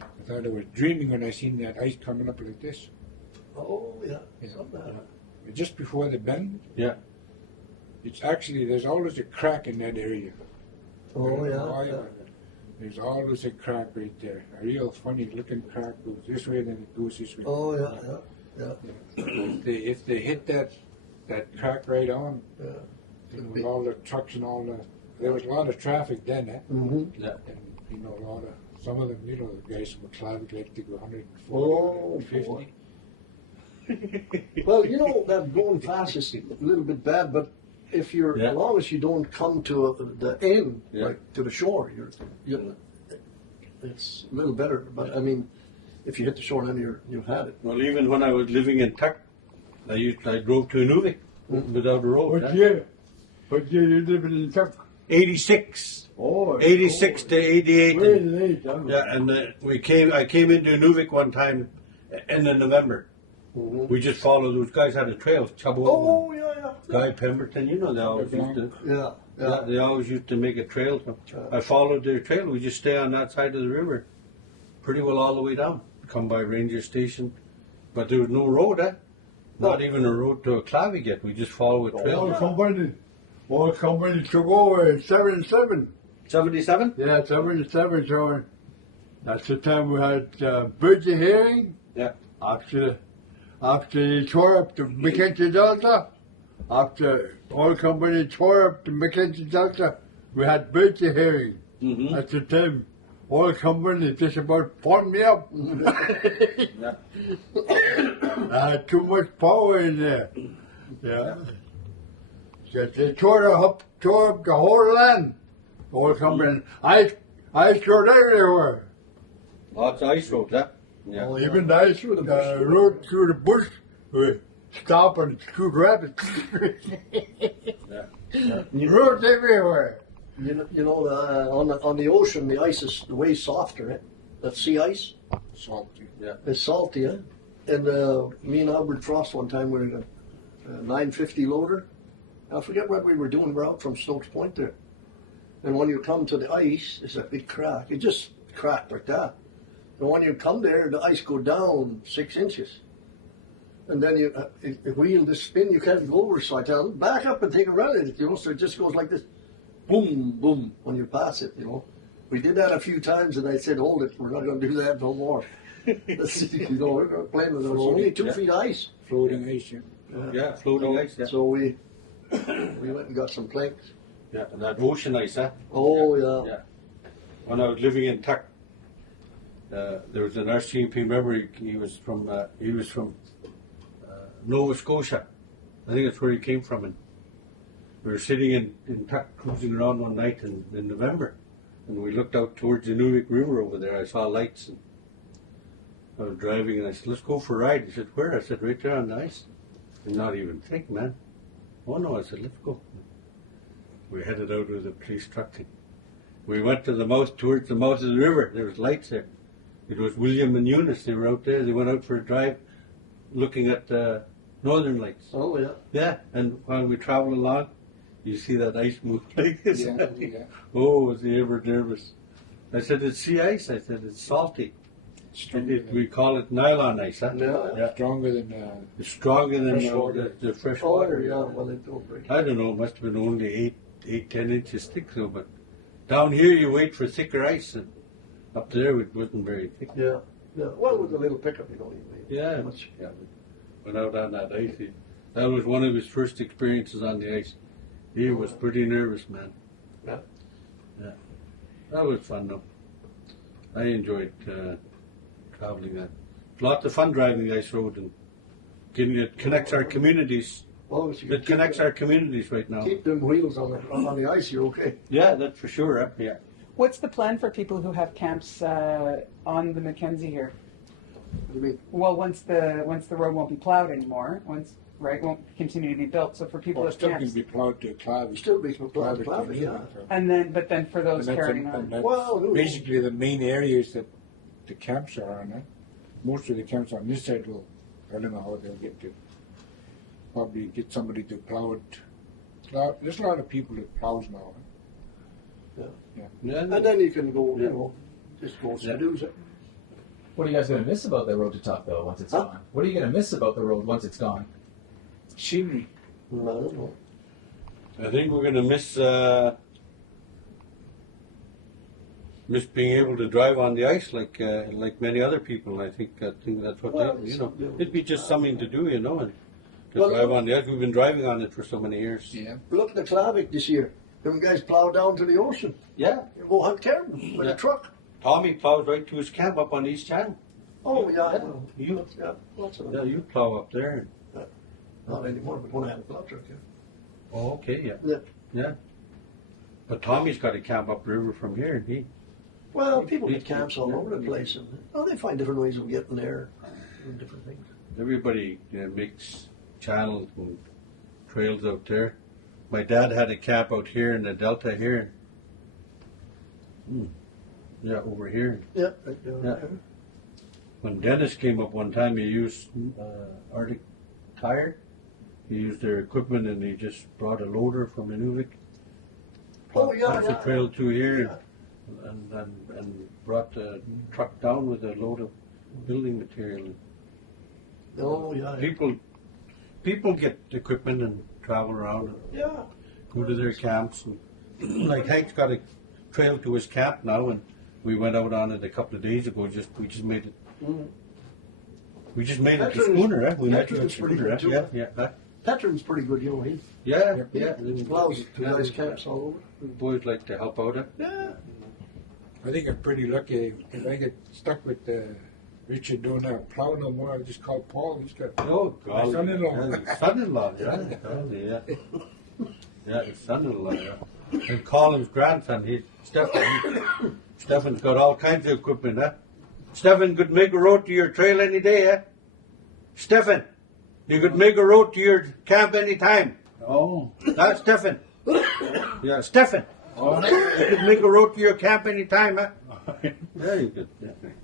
I thought I was dreaming when I seen that ice coming up like this. Oh yeah. Yeah. Something like that. Just before the bend, Yeah. there's always a crack in that area. Oh I don't know yeah. why, Yeah. but there's always a crack right there. A real funny looking crack goes this way, then it goes this way. Oh yeah. If they hit that crack right on, Yeah. with all the trucks and there was a lot of traffic then, Mm-hmm. Yeah. and a lot of some of them, the guys from Clavic like to go 140, Oh, 150. Well, that going fast is a little bit bad, but if you're, Yeah. as long as you don't come to the end, Yeah. like to the shore, it's a little better. But I mean, if you hit the shore, then you've had it. Well, even when I was living in Tuck, I drove to Inuvik without a road. What year? What year you living in Tuck? 86. Oh, 86 to 88. Way And, late, huh? yeah, and I came into Inuvik one time in November. We just followed, those guys had a trail, Chubbo Oh yeah, and Guy Pemberton, they always used to. yeah. Yeah, they always used to make a trail. So I followed their trail. We just stay on that side of the river, pretty well all the way down. Come by Ranger Station, but there was no road. Not even a road to a Clavic yet. We just follow a trail. All company took over in 77. 77. Yeah, 77. So that's the time we had bridge hearing. Yeah. After they tore up the Mackenzie Delta, after all company tore up the Mackenzie Delta, we had bridge hearing. Mm-hmm. At the time, all company just about formed me up. Yeah. I had too much power in there. Yeah. They tore up the whole land. All coming ice road everywhere. Lots of ice roads, huh? Yeah. Oh, even the ice road, road through the bush, we stop and shoot rabbits. Roads everywhere. You know, on the ocean, the ice is way softer. Eh? That sea ice Salty. is salty. Eh? And me and Albert Frost one time were in a 950 loader. I forget what we were doing. We're out from Stokes Point there. And when you come to the ice, it's a big crack. It just cracked like that. And when you come there, the ice go down 6 inches. And then you, the wheel, the spin, you can't go over. So I tell them, back up and take a run at it, you know. So it just goes like this, boom, boom, when you pass it, you know. We did that a few times, and I said, hold it, we're not going to do that no more. You know, we're not playing with it. It was only 2 feet ice. Floating ice. Yeah, floating ice. Yeah. So we went and got some planks. Yeah, and that ocean ice, huh? Oh, yeah. Yeah. When I was living in Tuck, there was an RCMP member. He was from Nova Scotia. I think that's where he came from. And we were sitting in Tuck, cruising around one night in November, and we looked out towards the Nuvik River over there. I saw lights, and I was driving, and I said, "Let's go for a ride." He said, "Where?" I said, "Right there on the ice." And not even think, man. Oh no, I said, "Let's go." We headed out with a police truck. We went to towards the mouth of the river. There was lights there. It was William and Eunice. They were out there. They went out for a drive, looking at the northern lights. Oh, yeah. Yeah, and while we travel along, you see that ice move like this. Yeah, yeah. Oh, was he ever nervous? I said, "It's sea ice." I said, "It's salty." We call it nylon ice, huh? Yeah. Stronger than It's stronger than Fresh water. the fresh Oh, water. yeah. Well, they don't break. I don't know, it must have been only 10 inches thick though, but down here you wait for thicker ice, and up there it wasn't very thick. Yeah. Yeah. Well, with a little pickup, you know. Yeah, Much. yeah. Went out on that ice. That was one of his first experiences on the ice. He was pretty nervous, man. Yeah. Yeah. That was fun though. I enjoyed traveling that. Lots of fun driving the ice road, and it connects our communities. Well, if you It connects our communities right now. keep them wheels on the ice, you're okay. Yeah, that's for sure. Huh? Yeah. What's the plan for people who have camps on the Mackenzie here? What do you mean? Well, once the road won't be plowed anymore, won't continue to be built. So for people Well, with still can camps, be plowed to Clavy. Still be plowed, yeah. but then for those carrying on. Well, basically the main areas that the camps are on. Most of the camps on this side will, I don't know how they'll get to, probably get somebody to plow it. There's a lot of people that plows now. Yeah. and then you can go, Yeah. you know, just go do it. What are you guys going to miss about the road to Tuck, though, once it's Huh? gone? What are you going to miss about the road once it's gone? Scenery. I don't know. I think we're going to miss being able to drive on the ice like many other people. I think that's what Well, they, you know. yeah. It'd be just something to do, you know, and to Well, drive on the ice. We've been driving on it for so many years. Yeah. Look at the Clavik this year. Them guys plow down to the ocean. Yeah. You go hunt caribou with Yeah. a truck. Tommy plows right to his camp up on East Channel. Oh, yeah. Yeah. You, Yeah, lots of yeah, them. you plow up there. Not anymore, but when I had a plow truck, yeah. Oh, okay, yeah. Yeah. Yeah. But Tommy's got a camp upriver from here, and he. Well, people get camps all over the place, and they find different ways of getting there, and different things. Everybody makes channels and trails out there. My dad had a camp out here in the Delta here. Yeah, over here. Yeah, right down Yeah. there. When Dennis came up one time, he used Arctic Tire. He used their equipment, and he just brought a loader from Inuvik. Oh, yeah, That's yeah. a trail through here, and brought the truck down with a load of building material. Oh, yeah. People get equipment and travel around and Yeah. go to their camps. And, like Hank's got a trail to his camp now, and we went out on it a couple of days ago. We just made it. Mm. We just made it That's the schooner, eh? We met That's the pretty schooner, eh? good, Yeah, too. yeah, huh? Petron's pretty good, you know. Yeah. Plows to guys' camps all over. The boys like to help out. Eh? Yeah. I think I'm pretty lucky if I get stuck with Richard don't have plow no more. I just called Paul. He's got Oh, my God. son-in-law. Yeah, his son-in-law, yeah. Golly, yeah. Yeah, his son-in-law, yeah. And Colin's grandson, Stephen's got all kinds of equipment, huh? Stephen could make a road to your trail any day, eh? Stephen, you could make a road to your camp any time. Oh. That's Stephen. Yeah, Stephen. Oh. You could make a road to your camp any time, huh? Very good.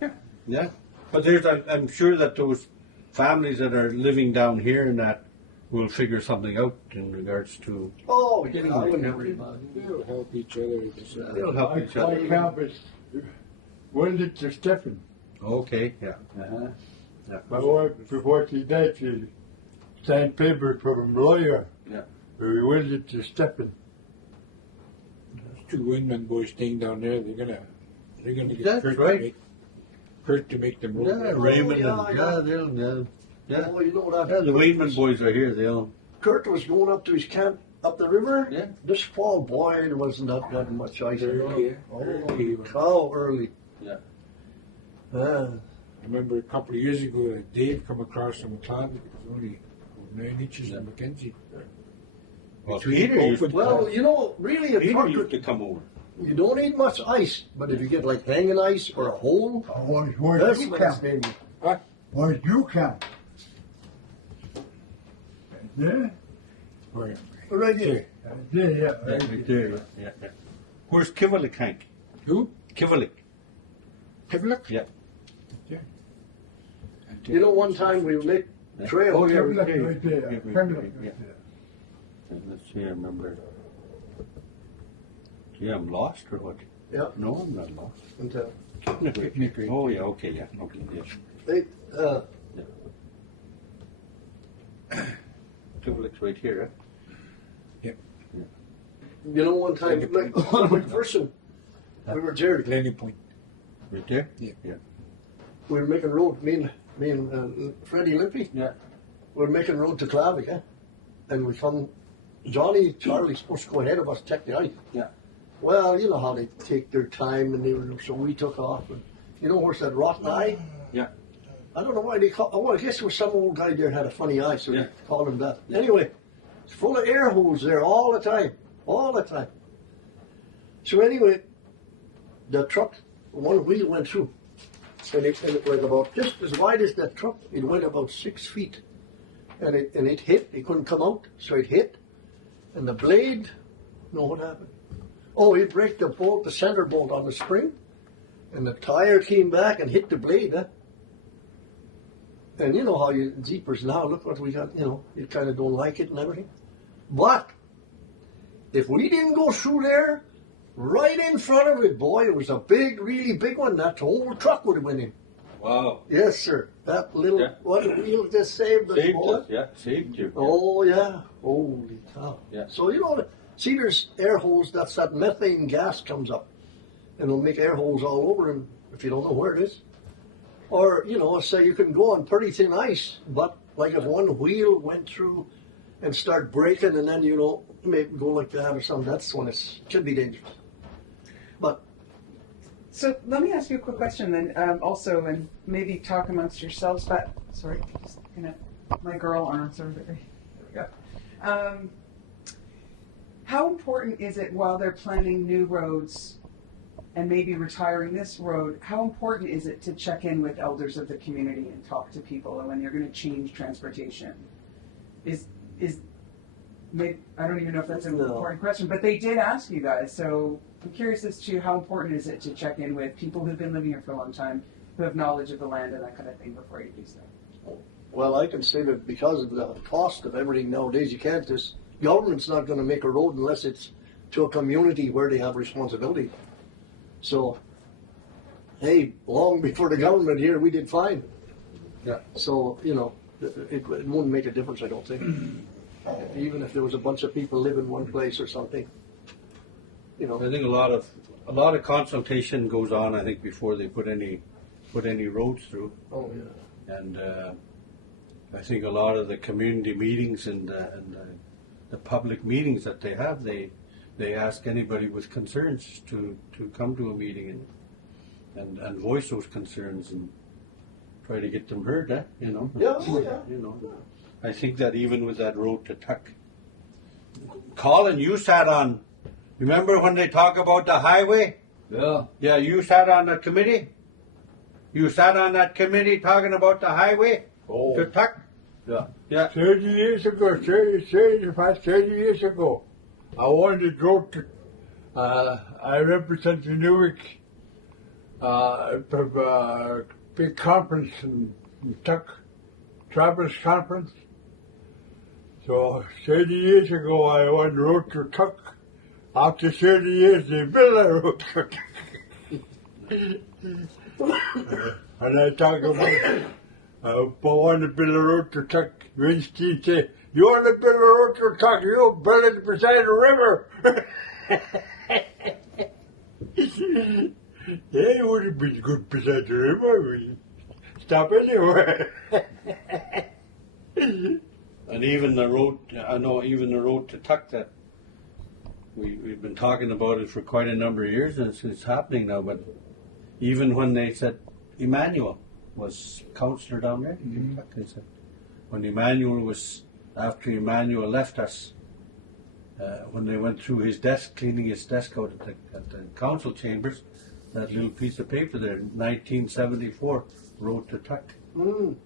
Yeah. Yeah. But I'm sure that those families that are living down here and that will figure something out in regards to. Oh, yeah, I wouldn't worry about it. They'll help each other. They'll help each My other. camp is welded to Stephen. Okay. Yeah. Uh-huh. Yeah. My wife, before she died, she signed papers for a lawyer. Yeah. We welded to Stephen. Two Windman boys staying down there. They're gonna get That's Kurt right. to make them Yeah, road. Raymond yeah, and yeah. they'll yeah. Oh, you know that. Yeah, the Wayman boys are here. They'll. Kurt was going up to his camp up the river. Yeah. This fall, boy, there wasn't that much ice. Early, Holy cow, early. Yeah. I remember a couple of years ago that Dave come across from McLeod. It was only 9 inches in Mackenzie. Well, Between Peter used, open- Well, you know, really, a Peter truck, used to come over. you don't need much ice, but if you get like hanging ice or a hole, Where'd that's you when it's camp? dangerous. What? Where'd you camp? Yeah? Where? Right here. Yeah, yeah. Yeah, right there. Yeah. Where's Kivelik, Hank? Who? Kivelik. Havelock? Yeah. You know, one time we made trail. Oh, yeah, Kevlar right there. right there. Yeah, Kevlar right right there. there. Let's see, I remember. Yeah, I'm lost or what? Yeah. No, I'm not lost. Until Picnic. Oh, yeah, okay, yeah. Okay, yeah. they, Kivelik's right here, you know, one time, like, McPherson, we were Gerry. Landing point. huh? Right there? Yeah. Yeah. We were making road, me and Freddie Limpy, Yeah. we were making road to Clavic, and we come, Johnny, Charlie's supposed to go ahead of us, check the ice. Yeah. Well, you know how they take their time, and so we took off. And you know where's that rotten eye? Yeah. I don't know why they call. Oh, I guess it was some old guy there had a funny eye, so Yeah. they called him that. Anyway, it's full of air holes there all the time. So anyway, the truck, one wheel went through, and it went about just as wide as that truck. It went about 6 feet, and it hit. It couldn't come out, so it hit, and the blade. You know what happened? Oh, it broke the bolt, the center bolt on the spring, and the tire came back and hit the blade. And you know how you Jeepers now, look what we got, you know, you kind of don't like it and everything. But if we didn't go through there, right in front of it, boy, it was a big, really big one. That whole truck would have went in. Wow. Yes, sir. That little Yeah. one wheel just saved us, Saved boy. us, yeah. Saved you. Oh, yeah. Holy cow. Yeah. So, you know, see, there's air holes, that's that methane gas comes up. And it'll make air holes all over, and if you don't know where it is. Or, you know, say you can go on pretty thin ice, but like if one wheel went through and start breaking, and then, you know, maybe go like that or something, that's when it could be dangerous. But So let me ask you a quick question then, also, and maybe talk amongst yourselves. But sorry, just gonna my girl arms are there. We go. How important is it while they're planning new roads and maybe retiring this road? How important is it to check in with elders of the community and talk to people when you're going to change transportation? I don't even know if that's an important question, but they did ask you guys, so I'm curious as to how important is it to check in with people who've been living here for a long time, who have knowledge of the land and that kind of thing before you do so. well, I can say that because of the cost of everything nowadays, you can't just, government's not going to make a road unless it's to a community where they have responsibility. So, hey, long before the government here, we did fine. Yeah. So, you know, it wouldn't make a difference, I don't think. Even if there was a bunch of people live in one place or something. You know. I think a lot of consultation goes on. I think before they put any roads through, Oh, yeah. and I think a lot of the community meetings and the public meetings that they have, they ask anybody with concerns to come to a meeting and voice those concerns, and try to get them heard, you know. Yeah, oh, yeah. You know, I think that even with that road to Tuck, Colin, you sat on. Remember when they talk about the highway? Yeah. Yeah, you sat on the committee. You sat on that committee talking about the highway to Tuck. Yeah. Yeah. 30 years ago, 30 years ago, I wanted to go to, I represent the Newick, big conference in Tuck, Trappers Conference. So 30 years ago, I went road to Tuck. After 30 years, they built a road to Tuck. And I talk about, I want to build a road to Tuck. Winston said, you want to build a road to Tuck, you build it beside the river. Yeah, it would have been good beside the river. We stop anywhere. And even the road, I know even the road to Tuck that we've been talking about it for quite a number of years, and it's happening now. But even when they said Emmanuel was councillor down there, they said when Emmanuel was, after Emmanuel left us, when they went through his desk, cleaning his desk out at the council chambers, that little piece of paper there, 1974, road to Tuck. Mm.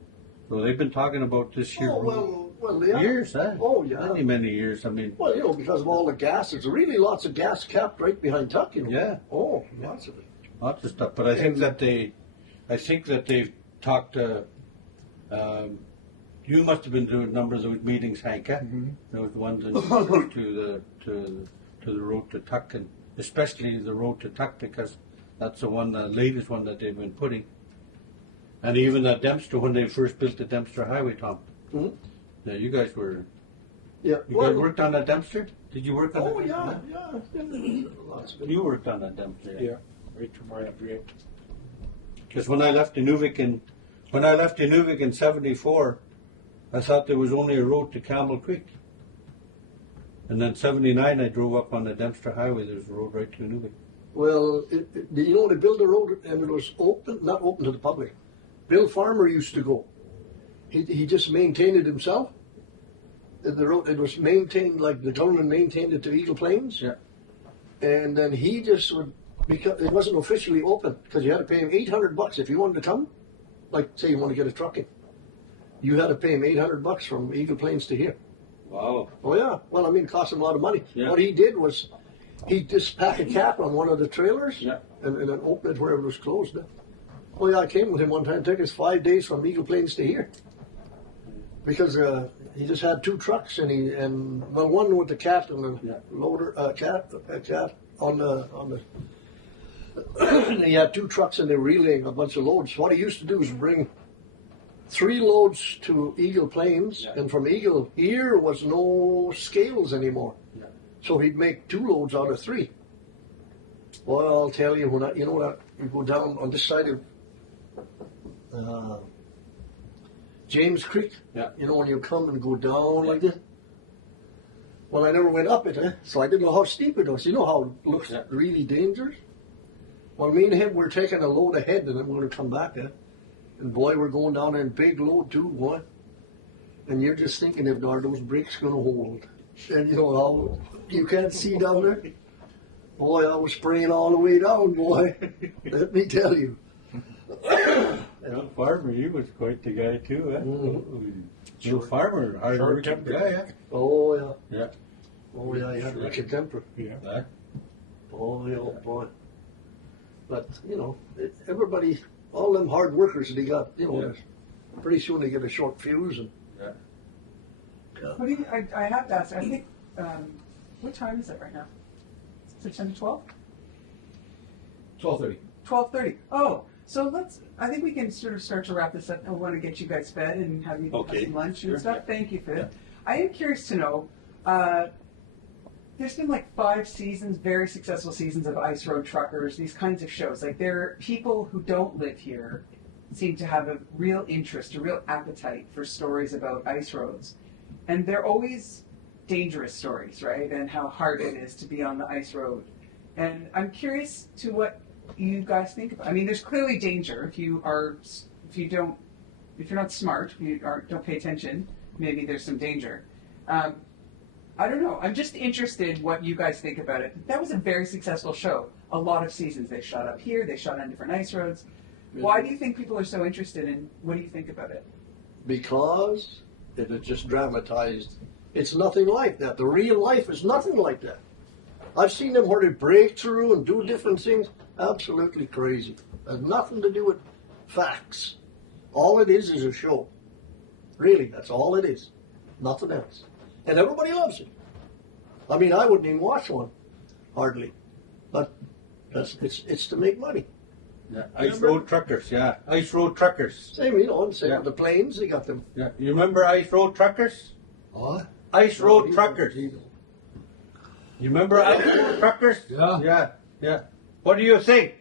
So they've been talking about this here Oh, well, yeah. years, Oh, yeah. many years. I mean, Well, because of all the gas, there's really lots of gas capped right behind Tuck, Yeah. Oh, lots of it. lots of stuff. But I think that they've talked to. You must have been doing a number of those meetings, Hank. Those ones to the road to Tuck, and especially the road to Tuck, because that's the latest one that they've been putting. And even that Dempster, when they first built the Dempster Highway, Tom. Mhm. Yeah, you guys were. Yeah. You guys worked on that Dempster? Did you work on Oh, it? yeah. Lots of it. You worked on that Dempster. Yeah, right from my break. Because when I left Inuvik in '74, I thought there was only a road to Campbell Creek. And then '79, I drove up on the Dempster Highway. There's a road right to Inuvik. Well, they built a road and it was not open to the public. Bill Farmer used to go. He just maintained it himself. The road, it was maintained like the government maintained it to Eagle Plains. Yeah. And then he just would, because it wasn't officially open, because you had to pay him $800 if you wanted to come. Like, say you want to get a trucking. You had to pay him $800 from Eagle Plains to here. Wow. Oh yeah. Well, I mean, it cost him a lot of money. Yeah. What he did was, he just packed a cap on one of the trailers, Yeah. and then opened it where it was closed. Oh yeah, I came with him one time. It took us 5 days from Eagle Plains to here, because he just had two trucks, and one with the cat and the loader, cat on the. He had two trucks and they were relaying a bunch of loads. What he used to do is bring 3 loads to Eagle Plains, and from Eagle here was no scales anymore. Yeah. So he'd make 2 loads out of 3. Well, I'll tell you, when you go down on this side of James Creek, Yeah. when you come and go down like this. Well, I never went up it, so I didn't know how steep it was. You know how it looks really dangerous? Well, me and him were taking a load ahead, and then we were going to come back, and boy, we're going down in big load too, boy. And you're just thinking, if are those brakes going to hold? And you know how you can't see down there? Boy, I was spraying all the way down, boy. Let me tell you. Well, Farmer, he was quite the guy too, eh? Little Farmer, hard Short working temper. guy, yeah. Oh, yeah. Yeah. Oh, yeah, he had like a temper. Yeah. Eh? Boy, oh, boy. But, everybody, all them hard workers, they got, pretty soon they get a short fuse. And What do you, I have to ask, I think, what time is it right now? Is it 10 to 12? 12:30. 12:30. Oh, so I think we can sort of start to wrap this up. I want to get you guys fed and have you have some lunch and stuff. Thank you for that. I am curious to know, there's been like 5 seasons, very successful seasons of Ice Road Truckers, these kinds of shows. Like, there are people who don't live here seem to have a real interest, a real appetite for stories about ice roads. And they're always dangerous stories, right? And how hard it is to be on the ice road. And I'm curious to what you guys think about. I mean, there's clearly danger if you if you're not smart, or don't pay attention, maybe there's some danger. I don't know. I'm just interested what you guys think about it. That was a very successful show. A lot of seasons. They shot up here. They shot on different ice roads. Why do you think people are so interested in? What do you think about it? Because it is just dramatized. It's nothing like that. The real life is nothing like that. I've seen them where they break through and do different things. Absolutely crazy. Has nothing to do with facts. All it is a show. Really, that's all it is. Nothing else. And everybody loves it. I mean, I wouldn't even watch one, hardly. But it's to make money. Yeah, ice road truckers, yeah. Ice road truckers. Same, same Yeah. with the planes, they got them. Yeah. You remember ice road truckers? What? Ice road truckers. You remember ice road truckers? Yeah. Yeah, yeah. What do you think?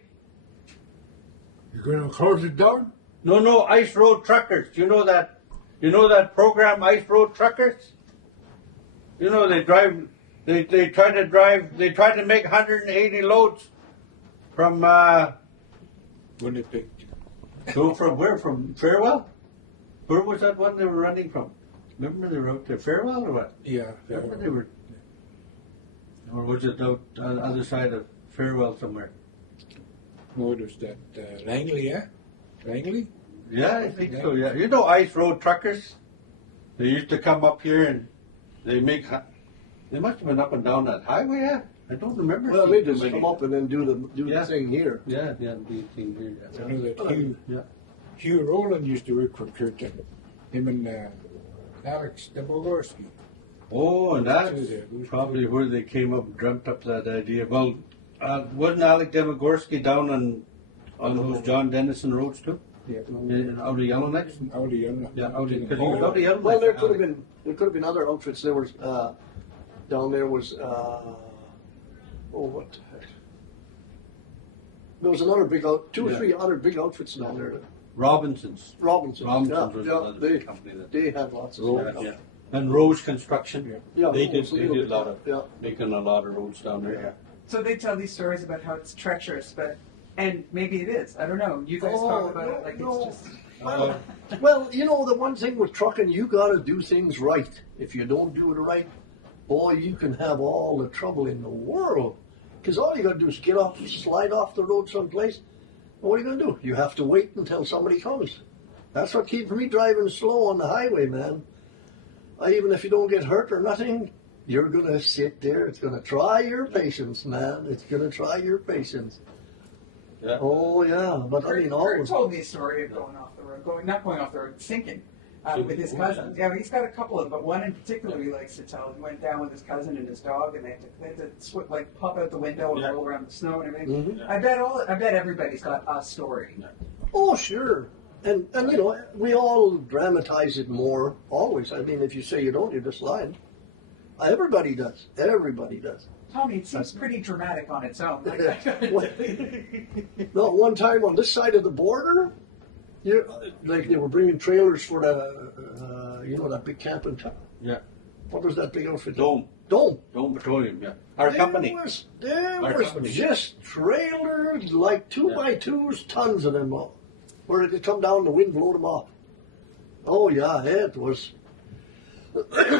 You're going to close it down? No, ice road truckers. You know that program, Ice Road Truckers? You know, they try to make 180 loads from, Winnipeg. go from where? From Farewell? Where was that one they were running from? Remember they were out there, Farewell or what? Yeah. Remember they were, or was it out on the other side of Farewell somewhere? No, there's that Langley, yeah? Langley? Yeah, I think so, yeah. You know Ice Road Truckers? They used to come up here and they must have been up and down that highway, yeah? I don't remember. Well, seeing they just too many. come up and then do the Yeah. thing here. Yeah, the thing here, I know that yeah. Hugh Rowland used to work for Curtin. Him and Alex Debogorski. Oh, and that's probably where they came up, dreamt up that idea. Well, wasn't Alec Demogorski down on those John Dennison roads too? Yeah. Out of Yellowknife? Out of Young. Yeah, because he was out of Yellowknife. Well, there could have been other outfits. There was down there was what the heck? There was another big two or three other big outfits down there. Robinson's. Robinson. Robinson's was yeah, another they company that. they had lots of Yeah, stuff. yeah. And Rose Construction. Yeah, They did Rose, a a little lot bit, of making a lot of roads down there. Yeah. So they tell these stories about how it's treacherous, and maybe it is. I don't know. You guys talk about it like no. it's just. Well, the one thing with trucking, you got to do things right. If you don't do it right, boy, you can have all the trouble in the world. Because all you got to do is slide off the road someplace. Well, what are you going to do? You have to wait until somebody comes. That's what keeps me driving slow on the highway, man. Even if you don't get hurt or nothing, you're going to sit there. It's going to try your patience, man. It's going to try your patience. Yeah. Oh, yeah. But I mean, Kurt always. told me a story of going off the road, not going off the road, sinking. With his cousins. Yeah, he's got a couple of them, but one in particular he likes to tell. He went down with his cousin and his dog, and they had to pop out the window and roll around the snow and everything. Mhm. I bet everybody's got a story. Oh, sure. And we all dramatize it more, always. I mean, if you say you don't, you're just lying. Everybody does. Everybody does. Tommy, it seems pretty dramatic on its own. No, one time on this side of the border, like they were bringing trailers for that big camping town. Yeah. What was that big outfit? Dome Petroleum, yeah. Our company. There Our was company. just trailers, like 2x2s, tons of them, where they come down, the wind blowed them off. Oh yeah, it was.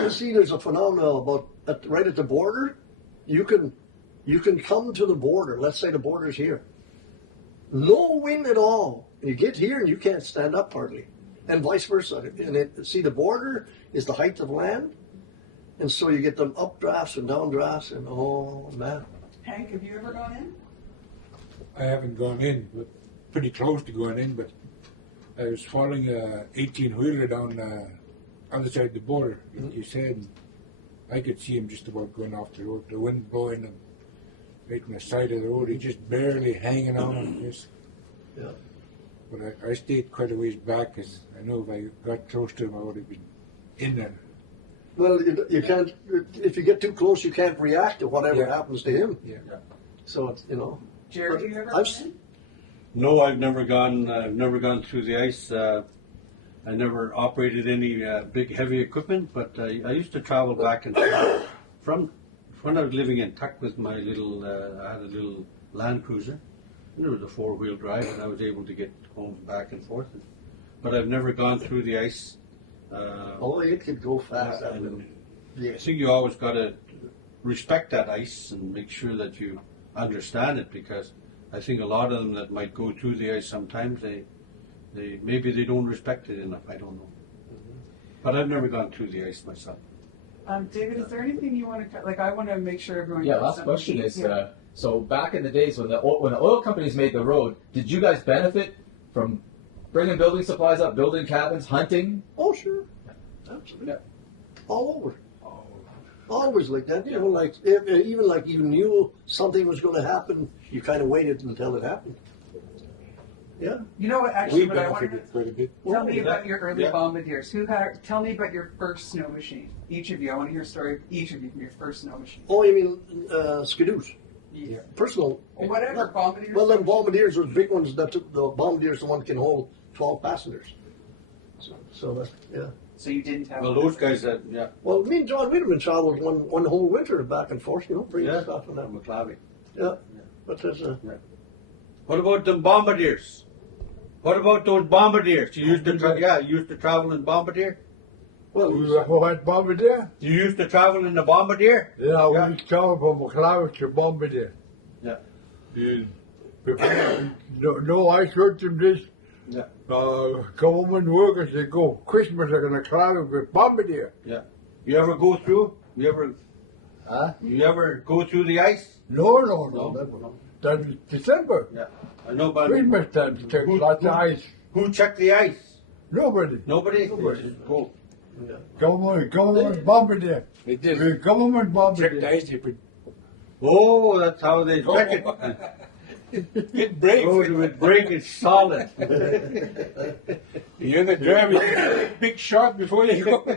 See, there's a phenomenon about right at the border. You can come to the border. Let's say the border's here. No wind at all. You get here and you can't stand up hardly, and vice versa. And see, the border is the height of land, and so you get them updrafts and downdrafts, and oh man. Hank, have you ever gone in? I haven't gone in, but pretty close to going in, but I was following a 18-wheeler down the other side of the border, like you said. And I could see him just about going off the road, the wind blowing him right on the side of the road. He's just barely hanging on. Just. Yeah. But I stayed quite a ways back, because I know if I got close to him, I would have been in there. Well, you can't. If you get too close, you can't react to whatever happens to him. Yeah. So it's Gerry, have you ever I've gone in? No, I've never gone through the ice. I never operated any big heavy equipment, but I used to travel back and forth from when I was living in Tuck with my little. I had a little Land Cruiser. There was a 4-wheel drive, and I was able to get home back and forth. but I've never gone through the ice. Oh, it could go fast. That and will. I think you always got to respect that ice and make sure that you understand it, because I think a lot of them that might go through the ice sometimes they maybe they don't respect it enough. I don't know. But I've never gone through the ice myself. David, is there anything you want to like? I want to make sure everyone. Yeah, gets last something question to eat. is, so back in the days when the oil companies made the road, did you guys benefit from bringing building supplies up, building cabins, hunting? Oh, sure. Absolutely. Yeah. All over. Always like that. You know, like if you knew something was going to happen, you kind of waited until it happened. Yeah. You know what? Actually, We what I wanted benefited quite a bit. tell me yeah, about your early yeah. bombardiers. Tell me about your first snow machine. Each of you. I want to hear a story of each of you from your first snow machine. Oh, you mean skidoos? Yeah. Personal. Or whatever. Bombardiers. Well, then bombardiers are big ones. The bombardiers, the one that can hold 12 passengers. So that's yeah. So you didn't have. Well, those guys that Well, me and John Wiedemann traveled one whole winter back and forth. You know, bringing yeah, stuff and that. McClavey. Yeah. But there's What about the bombardiers? What about those bombardiers? You used to you used to travel in bombardier. well, We went Bombardier. You used to travel in the bombardier. Yeah, Yeah. we traveled from McLeod to Bombardier. Yeah. And no ice work in this. Yeah. Government workers, they go Christmas, they're going to travel with Bombardier. Yeah. You ever go through? Huh? You ever go through the ice? No. No. That's December. Yeah. I know, but Christmas time, to take lots of ice. who checked the ice? Nobody. Nobody. Nobody. They just go. Government Bombardier. They did. The government Check Bombardier. the ice, they put Oh, that's how they check it. it breaks. Oh, it would break it solid. The other driver, you take a big shot before you go.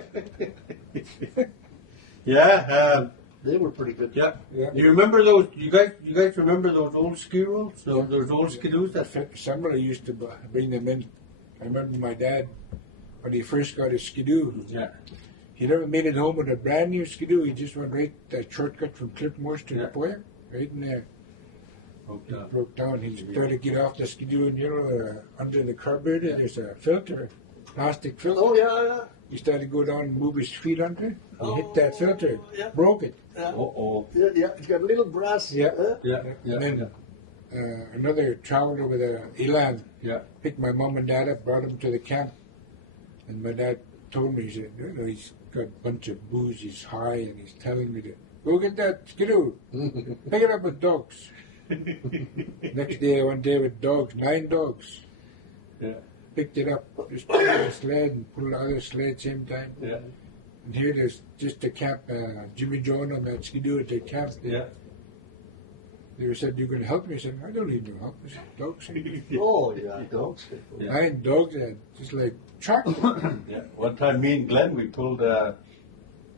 Yeah. they were pretty good. Yeah. Yeah. You remember those? You guys remember those old ski rolls? Those old skidoos that Somebody used to bring them in. I remember my dad, when he first got his skidoo, Yeah. he never made it home with a brand new skidoo. He just went right that shortcut from Clipmore to Yeah. the Poya, right in there. broke He down. broke down. He tried to get off the skidoo, and under the carburetor, there's a filter, plastic filter. Oh yeah. He started to go down and move his feet under it. He hit that filter, yeah. broke it. Oh. Yeah. It's got a little brass. Yeah. Yeah. And then another traveled over the Elan, Yeah. picked my mom and dad up, brought them to the camp. And my dad told me, he said, he's got a bunch of booze, he's high, and he's telling me to go get that skidoo, pick it up with dogs. Next day I went there with dogs, 9 dogs. Yeah. Picked it up, just put it on a sled and put it on the other sled same time. Yeah. And here there's just a camp, Jimmy John on that skidoo at the camp. Yeah. They said, "You can help me." I said, "I don't need no help." I said, "Dogs." Oh yeah. Dogs. Yeah. 9 dogs, just like chocolate. Yeah. One time, me and Glenn, we pulled.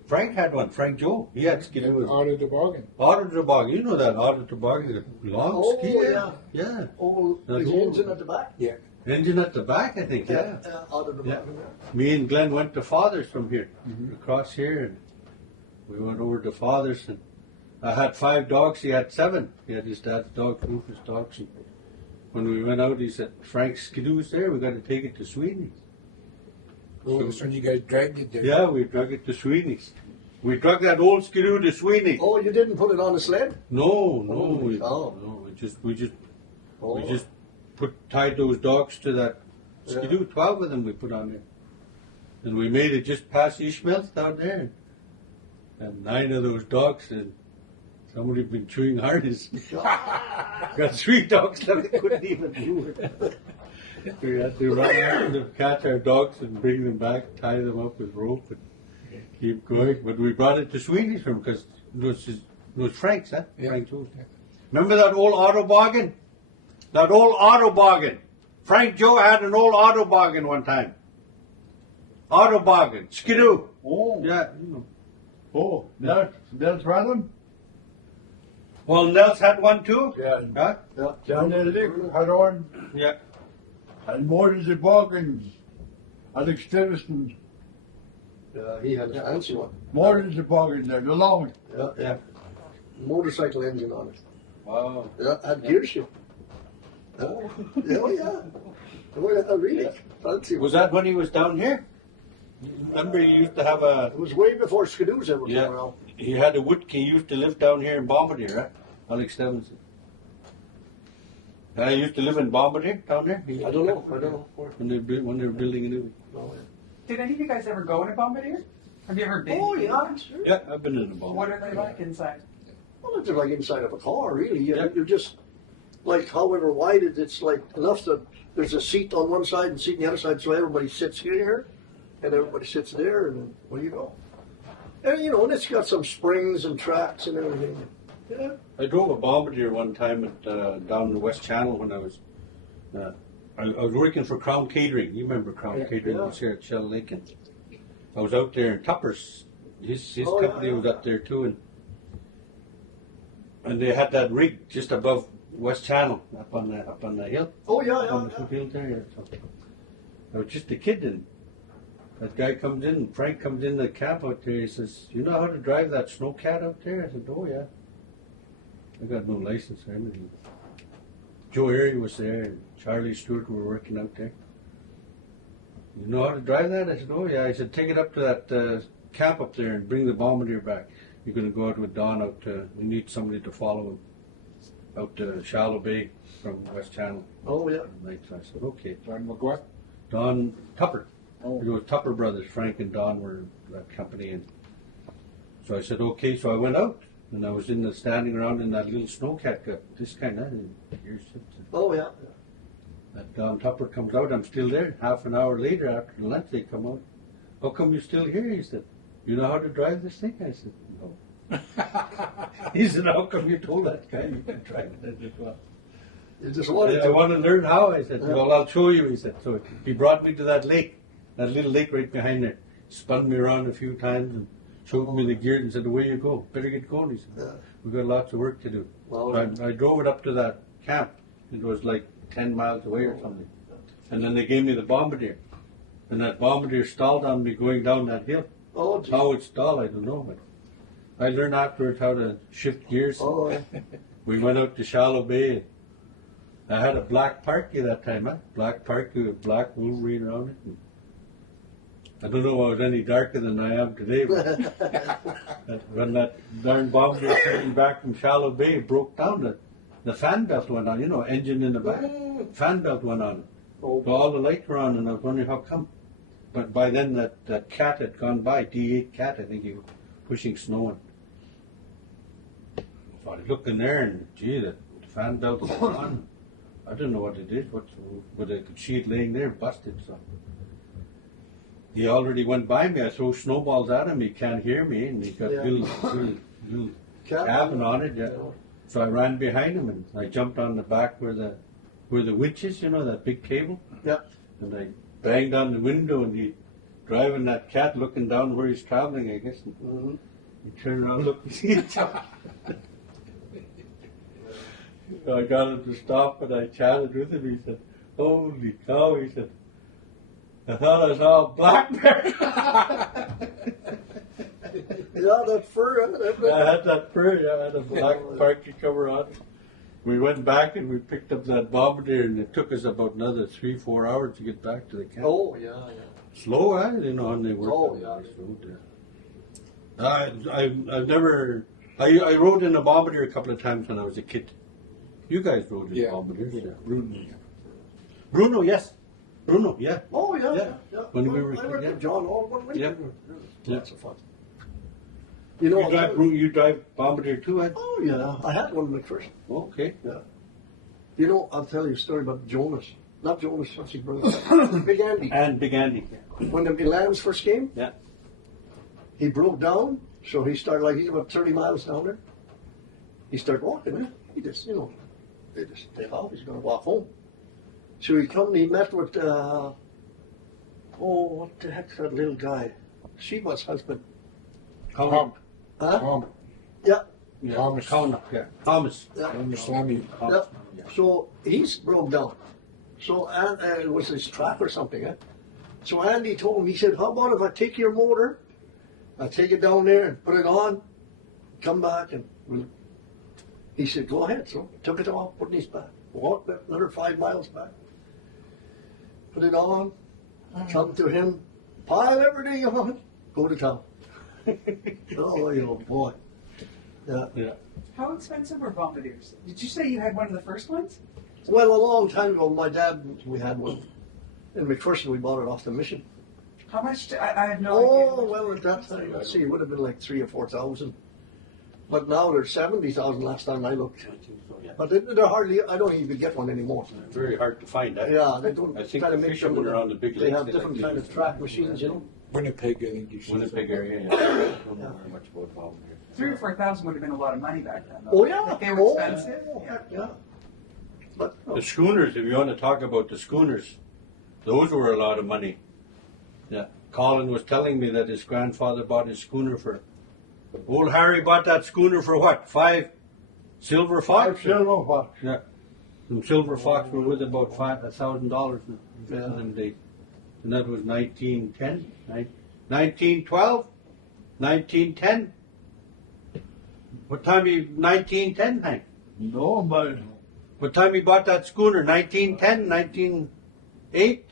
Frank had one. Frank Joe. He had skidoos. Out of the bargain. Auto toboggan. You know that auto toboggan, the long Oh, ski. yeah. Yeah. Oh, That's the old. engine at the back. Yeah. Engine at the back, I think. Yeah. Out of the Yeah. back. Me and Glenn went to Father's from here, across here, and we went over to Father's, and I had 5 dogs. He had 7. He had his dad's dogs, Rufus dogs. And when we went out, he said, "Frank's skidoo's there. We got to take it to Sweeney's." Oh, this one you guys dragged it there. Yeah, we drug it to Sweeney's. We drug that old skidoo to Sweeney's. Oh, you didn't put it on the sled? No, Oh. we just Oh. tied those dogs to that skidoo. 12 of them we put on there, and we made it just past Ishmael's down there, and 9 of those dogs, and somebody been chewing harness. Got 3 dogs that we couldn't even do it. We had to run after them, catch our dogs, and bring them back, tie them up with rope, and keep going. But we brought it to Sweeney's from because it was Frank's, huh? Yeah. Frank Joe. Remember that old autoboggan? That old autoboggan. Frank Joe had an old autoboggan one time. Autoboggan, skidoo. Oh. Yeah, you know. Oh, that's Random? Well, Nels had one too. Yeah. Huh? Johnny Lick had one. Yeah. And Moses the Bargain. Alex Stevenson. He had a fancy one. Moses the Bargain, the long. Yeah. Motorcycle engine on it. Wow. Yeah, had gear shift. Oh yeah. Oh, really? Fancy. Was that when he was down here? Remember, he used to have a. It was way before Skidoos ever Yeah. came around. He had a wood. He used to live down here in Bombardier, right? Alex Stevenson. I used to live in Bombardier down there. I don't know. Where? When they were building a new. No, Did any of you guys ever go into Bombardier? Have you ever been? Oh, yeah, sure. Yeah, I've been in the Bombardier. What are they like inside? Well, it's like inside of a car, really. Yeah. You're just, like, however wide it's like enough that there's a seat on one side and a seat on the other side, so everybody sits here and everybody sits there, and then, well, you go. And, you know, and it's got some springs and tracks and everything. Yeah. I drove a Bombardier one time at down the West Channel when I was. I was working for Crown Catering. You remember Crown Catering? Yeah. It was here at Shell Lake. And I was out there in Tupper's. His Oh, company yeah. was up there too, and they had that rig just above West Channel up on the hill. Oh, yeah, On yeah. the hill there. So I was just a kid, and that guy comes in. Frank comes in the cab out there. He says, "You know how to drive that snowcat up there?" I said, "Oh yeah." I got no license or anything. Joe Gerry was there, and Charlie Stewart were working out there. You know how to drive that? I said, "Oh yeah." I said, "Take it up to that camp up there and bring the Bombardier back. You're going to go out with Don out to, we need somebody to follow him out to Shallow Bay from West Channel." Oh, yeah. Like, so I said, "Okay." Don McGuire. Don Tupper. Oh. It was Tupper Brothers. Frank and Don were that company. And so I said, "Okay." So I went out. And I was standing around in that little snowcat got this kind of, and here's it. Oh, yeah. That Don Tupper comes out, I'm still there. Half an hour later after the lunch they come out. "How come you're still here?" He said, "You know how to drive this thing?" I said, "No." He said, "How come you told that guy you can drive it?" I said, "Well, You just wanted I to. want to learn how." I said, "Well, I'll show you." He said. So he brought me to that lake, that little lake right behind there. Spun me around a few times and showed me the gear and said, "Away you go. Better get going." He said, Yeah. "We've got lots of work to do." Well, So I drove it up to that camp. It was like 10 miles away or something. And then they gave me the Bombardier. And that Bombardier stalled on me going down that hill. Oh, gee. How it stalled, I don't know. But I learned afterwards how to shift gears. Oh, yeah. We went out to Shallow Bay. I had a black Parky that time, huh? Black Parky with black Wolverine around it. And I don't know if I was any darker than I am today, but when that darn Bombardier came back from Shallow Bay, it broke down. The fan belt went on, you know, engine in the back. Fan belt went on. Oh. So all the lights were on, and I was wondering how come. But by then, that cat had gone by, D8 cat, I think he was pushing snow. And so I looked in there, and gee, the fan belt was on. I didn't know what it is, but I could see it laying there, busted. So he already went by me. I throw snowballs at him. He can't hear me, and he got Yeah. little cabin on it. Yeah. So I ran behind him, and I jumped on the back where the winch is, you know, that big cable. Yeah. And I banged on the window, and he driving that cat, looking down where he's traveling, I guess. And Mhm. he turned around, looked, and see it. So I got him to stop, and I chatted with him. He said, "Holy cow!" He said, "I thought I saw a black bear." Yeah, that fur. I had that fur. Yeah, I had a black Parky cover on. We went back and we picked up that Bombardier, and it took us about another 3-4 hours to get back to the camp. Oh, yeah, yeah. Slow, I didn't know when they worked. Oh, on yeah. this road, I've never. I rode in a Bombardier a couple of times when I was a kid. You guys rode in Yeah. Bombardiers, yeah. Bruno, yes. Bruno, yeah. Oh, yeah, Yeah. yeah. When we were I worked yeah. with John all one week. Yeah. Lots of fun. You know, You drive Bombardier too, Ed? oh, yeah. I had one McPherson. Okay. Yeah. You know, I'll tell you a story about Jonas. Not Jonas, what's his brother? Big Andy. And Big Andy. Yeah. When the Milans first came, Yeah. he broke down, so he started, like, he's about 30 miles down there. He started walking, man. He just, you know, they just take off, he's going to walk home. So he met with, what the heck's that little guy? Sheba's husband. Colin. Huh? Yeah, Yeah. Thomas. Colin, yeah. Thomas. yeah. Thomas Lammy. Yeah. So he's broke down. So it was his trap or something. Eh? So Andy told him, he said, "How about if I take your motor, I take it down there and put it on, come back and he said, "Go ahead." So took it off, put it in his back, walked back another 5 miles back. put it on, come to him, pile everything on, go to town. Oh, you know, boy. Yeah. Yeah. How expensive were bombardiers? Did you say you had one of the first ones? Well, a long time ago, my dad, we had one. In McPherson, we bought it off the mission. How much? I have no Oh, idea. well, at that time, let's see, it would have been like 3,000 or 4,000. But now they're 70,000 last time I looked. But they're hardly, I don't even get one anymore. Very hard to find that. Yeah, they don't I think try to the make them. fishermen around the big They lakes, have they different like kind to of use track machines, you know. Winnipeg, I think you should. Winnipeg area. Yeah. I don't know very much about volunteers. 3,000 or 4,000 would have been a lot of money back then. Though. Oh, yeah. Like they were Oh, expensive. yeah, yeah. But, The schooners, if you want to talk about the schooners, those were a lot of money. Yeah. Colin was telling me that his grandfather bought his schooner for. Old Harry bought that schooner for what? 5 silver fox? Silver fox. Yeah. Some silver fox were worth about $1,000 in Yeah. them days. And that was 1910, 1912, 1910. What time you 1910, Hank? No, but What time you bought that schooner? 1910, 1908?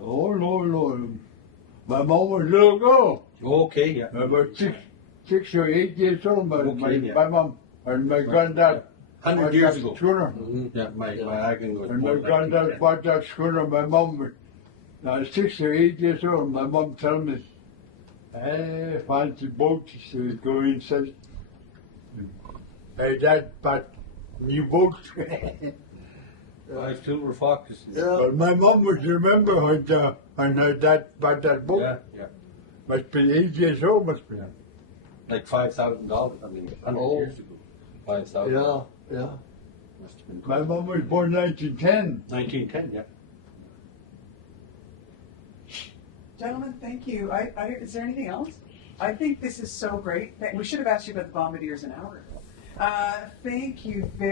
no. My mom was a little girl, Okay, yeah. about 6 or 8 years old. But Okay, yeah. my mom and my granddad 100 bought years that ago. schooner. Yeah, my Agnes was And my born granddad 1910. bought that schooner. My mom was 6 or 8 years old. My mom told me, "Hey, fancy boat." She said, "Go inside." Hey, Dad bought new boats. 5 silver foxes. yeah. But my mom would remember when her dad bought that boat. Yeah, yeah. Must be 8 years old, must be. Like $5,000. I mean, 100 Oh. years ago. 5,000. Yeah, yeah. Must have been My mom was born 1910. 1910, yeah. Gentlemen, thank you. Is there anything else? I think this is so great. We should have asked you about the bombardiers an hour ago. Thank you very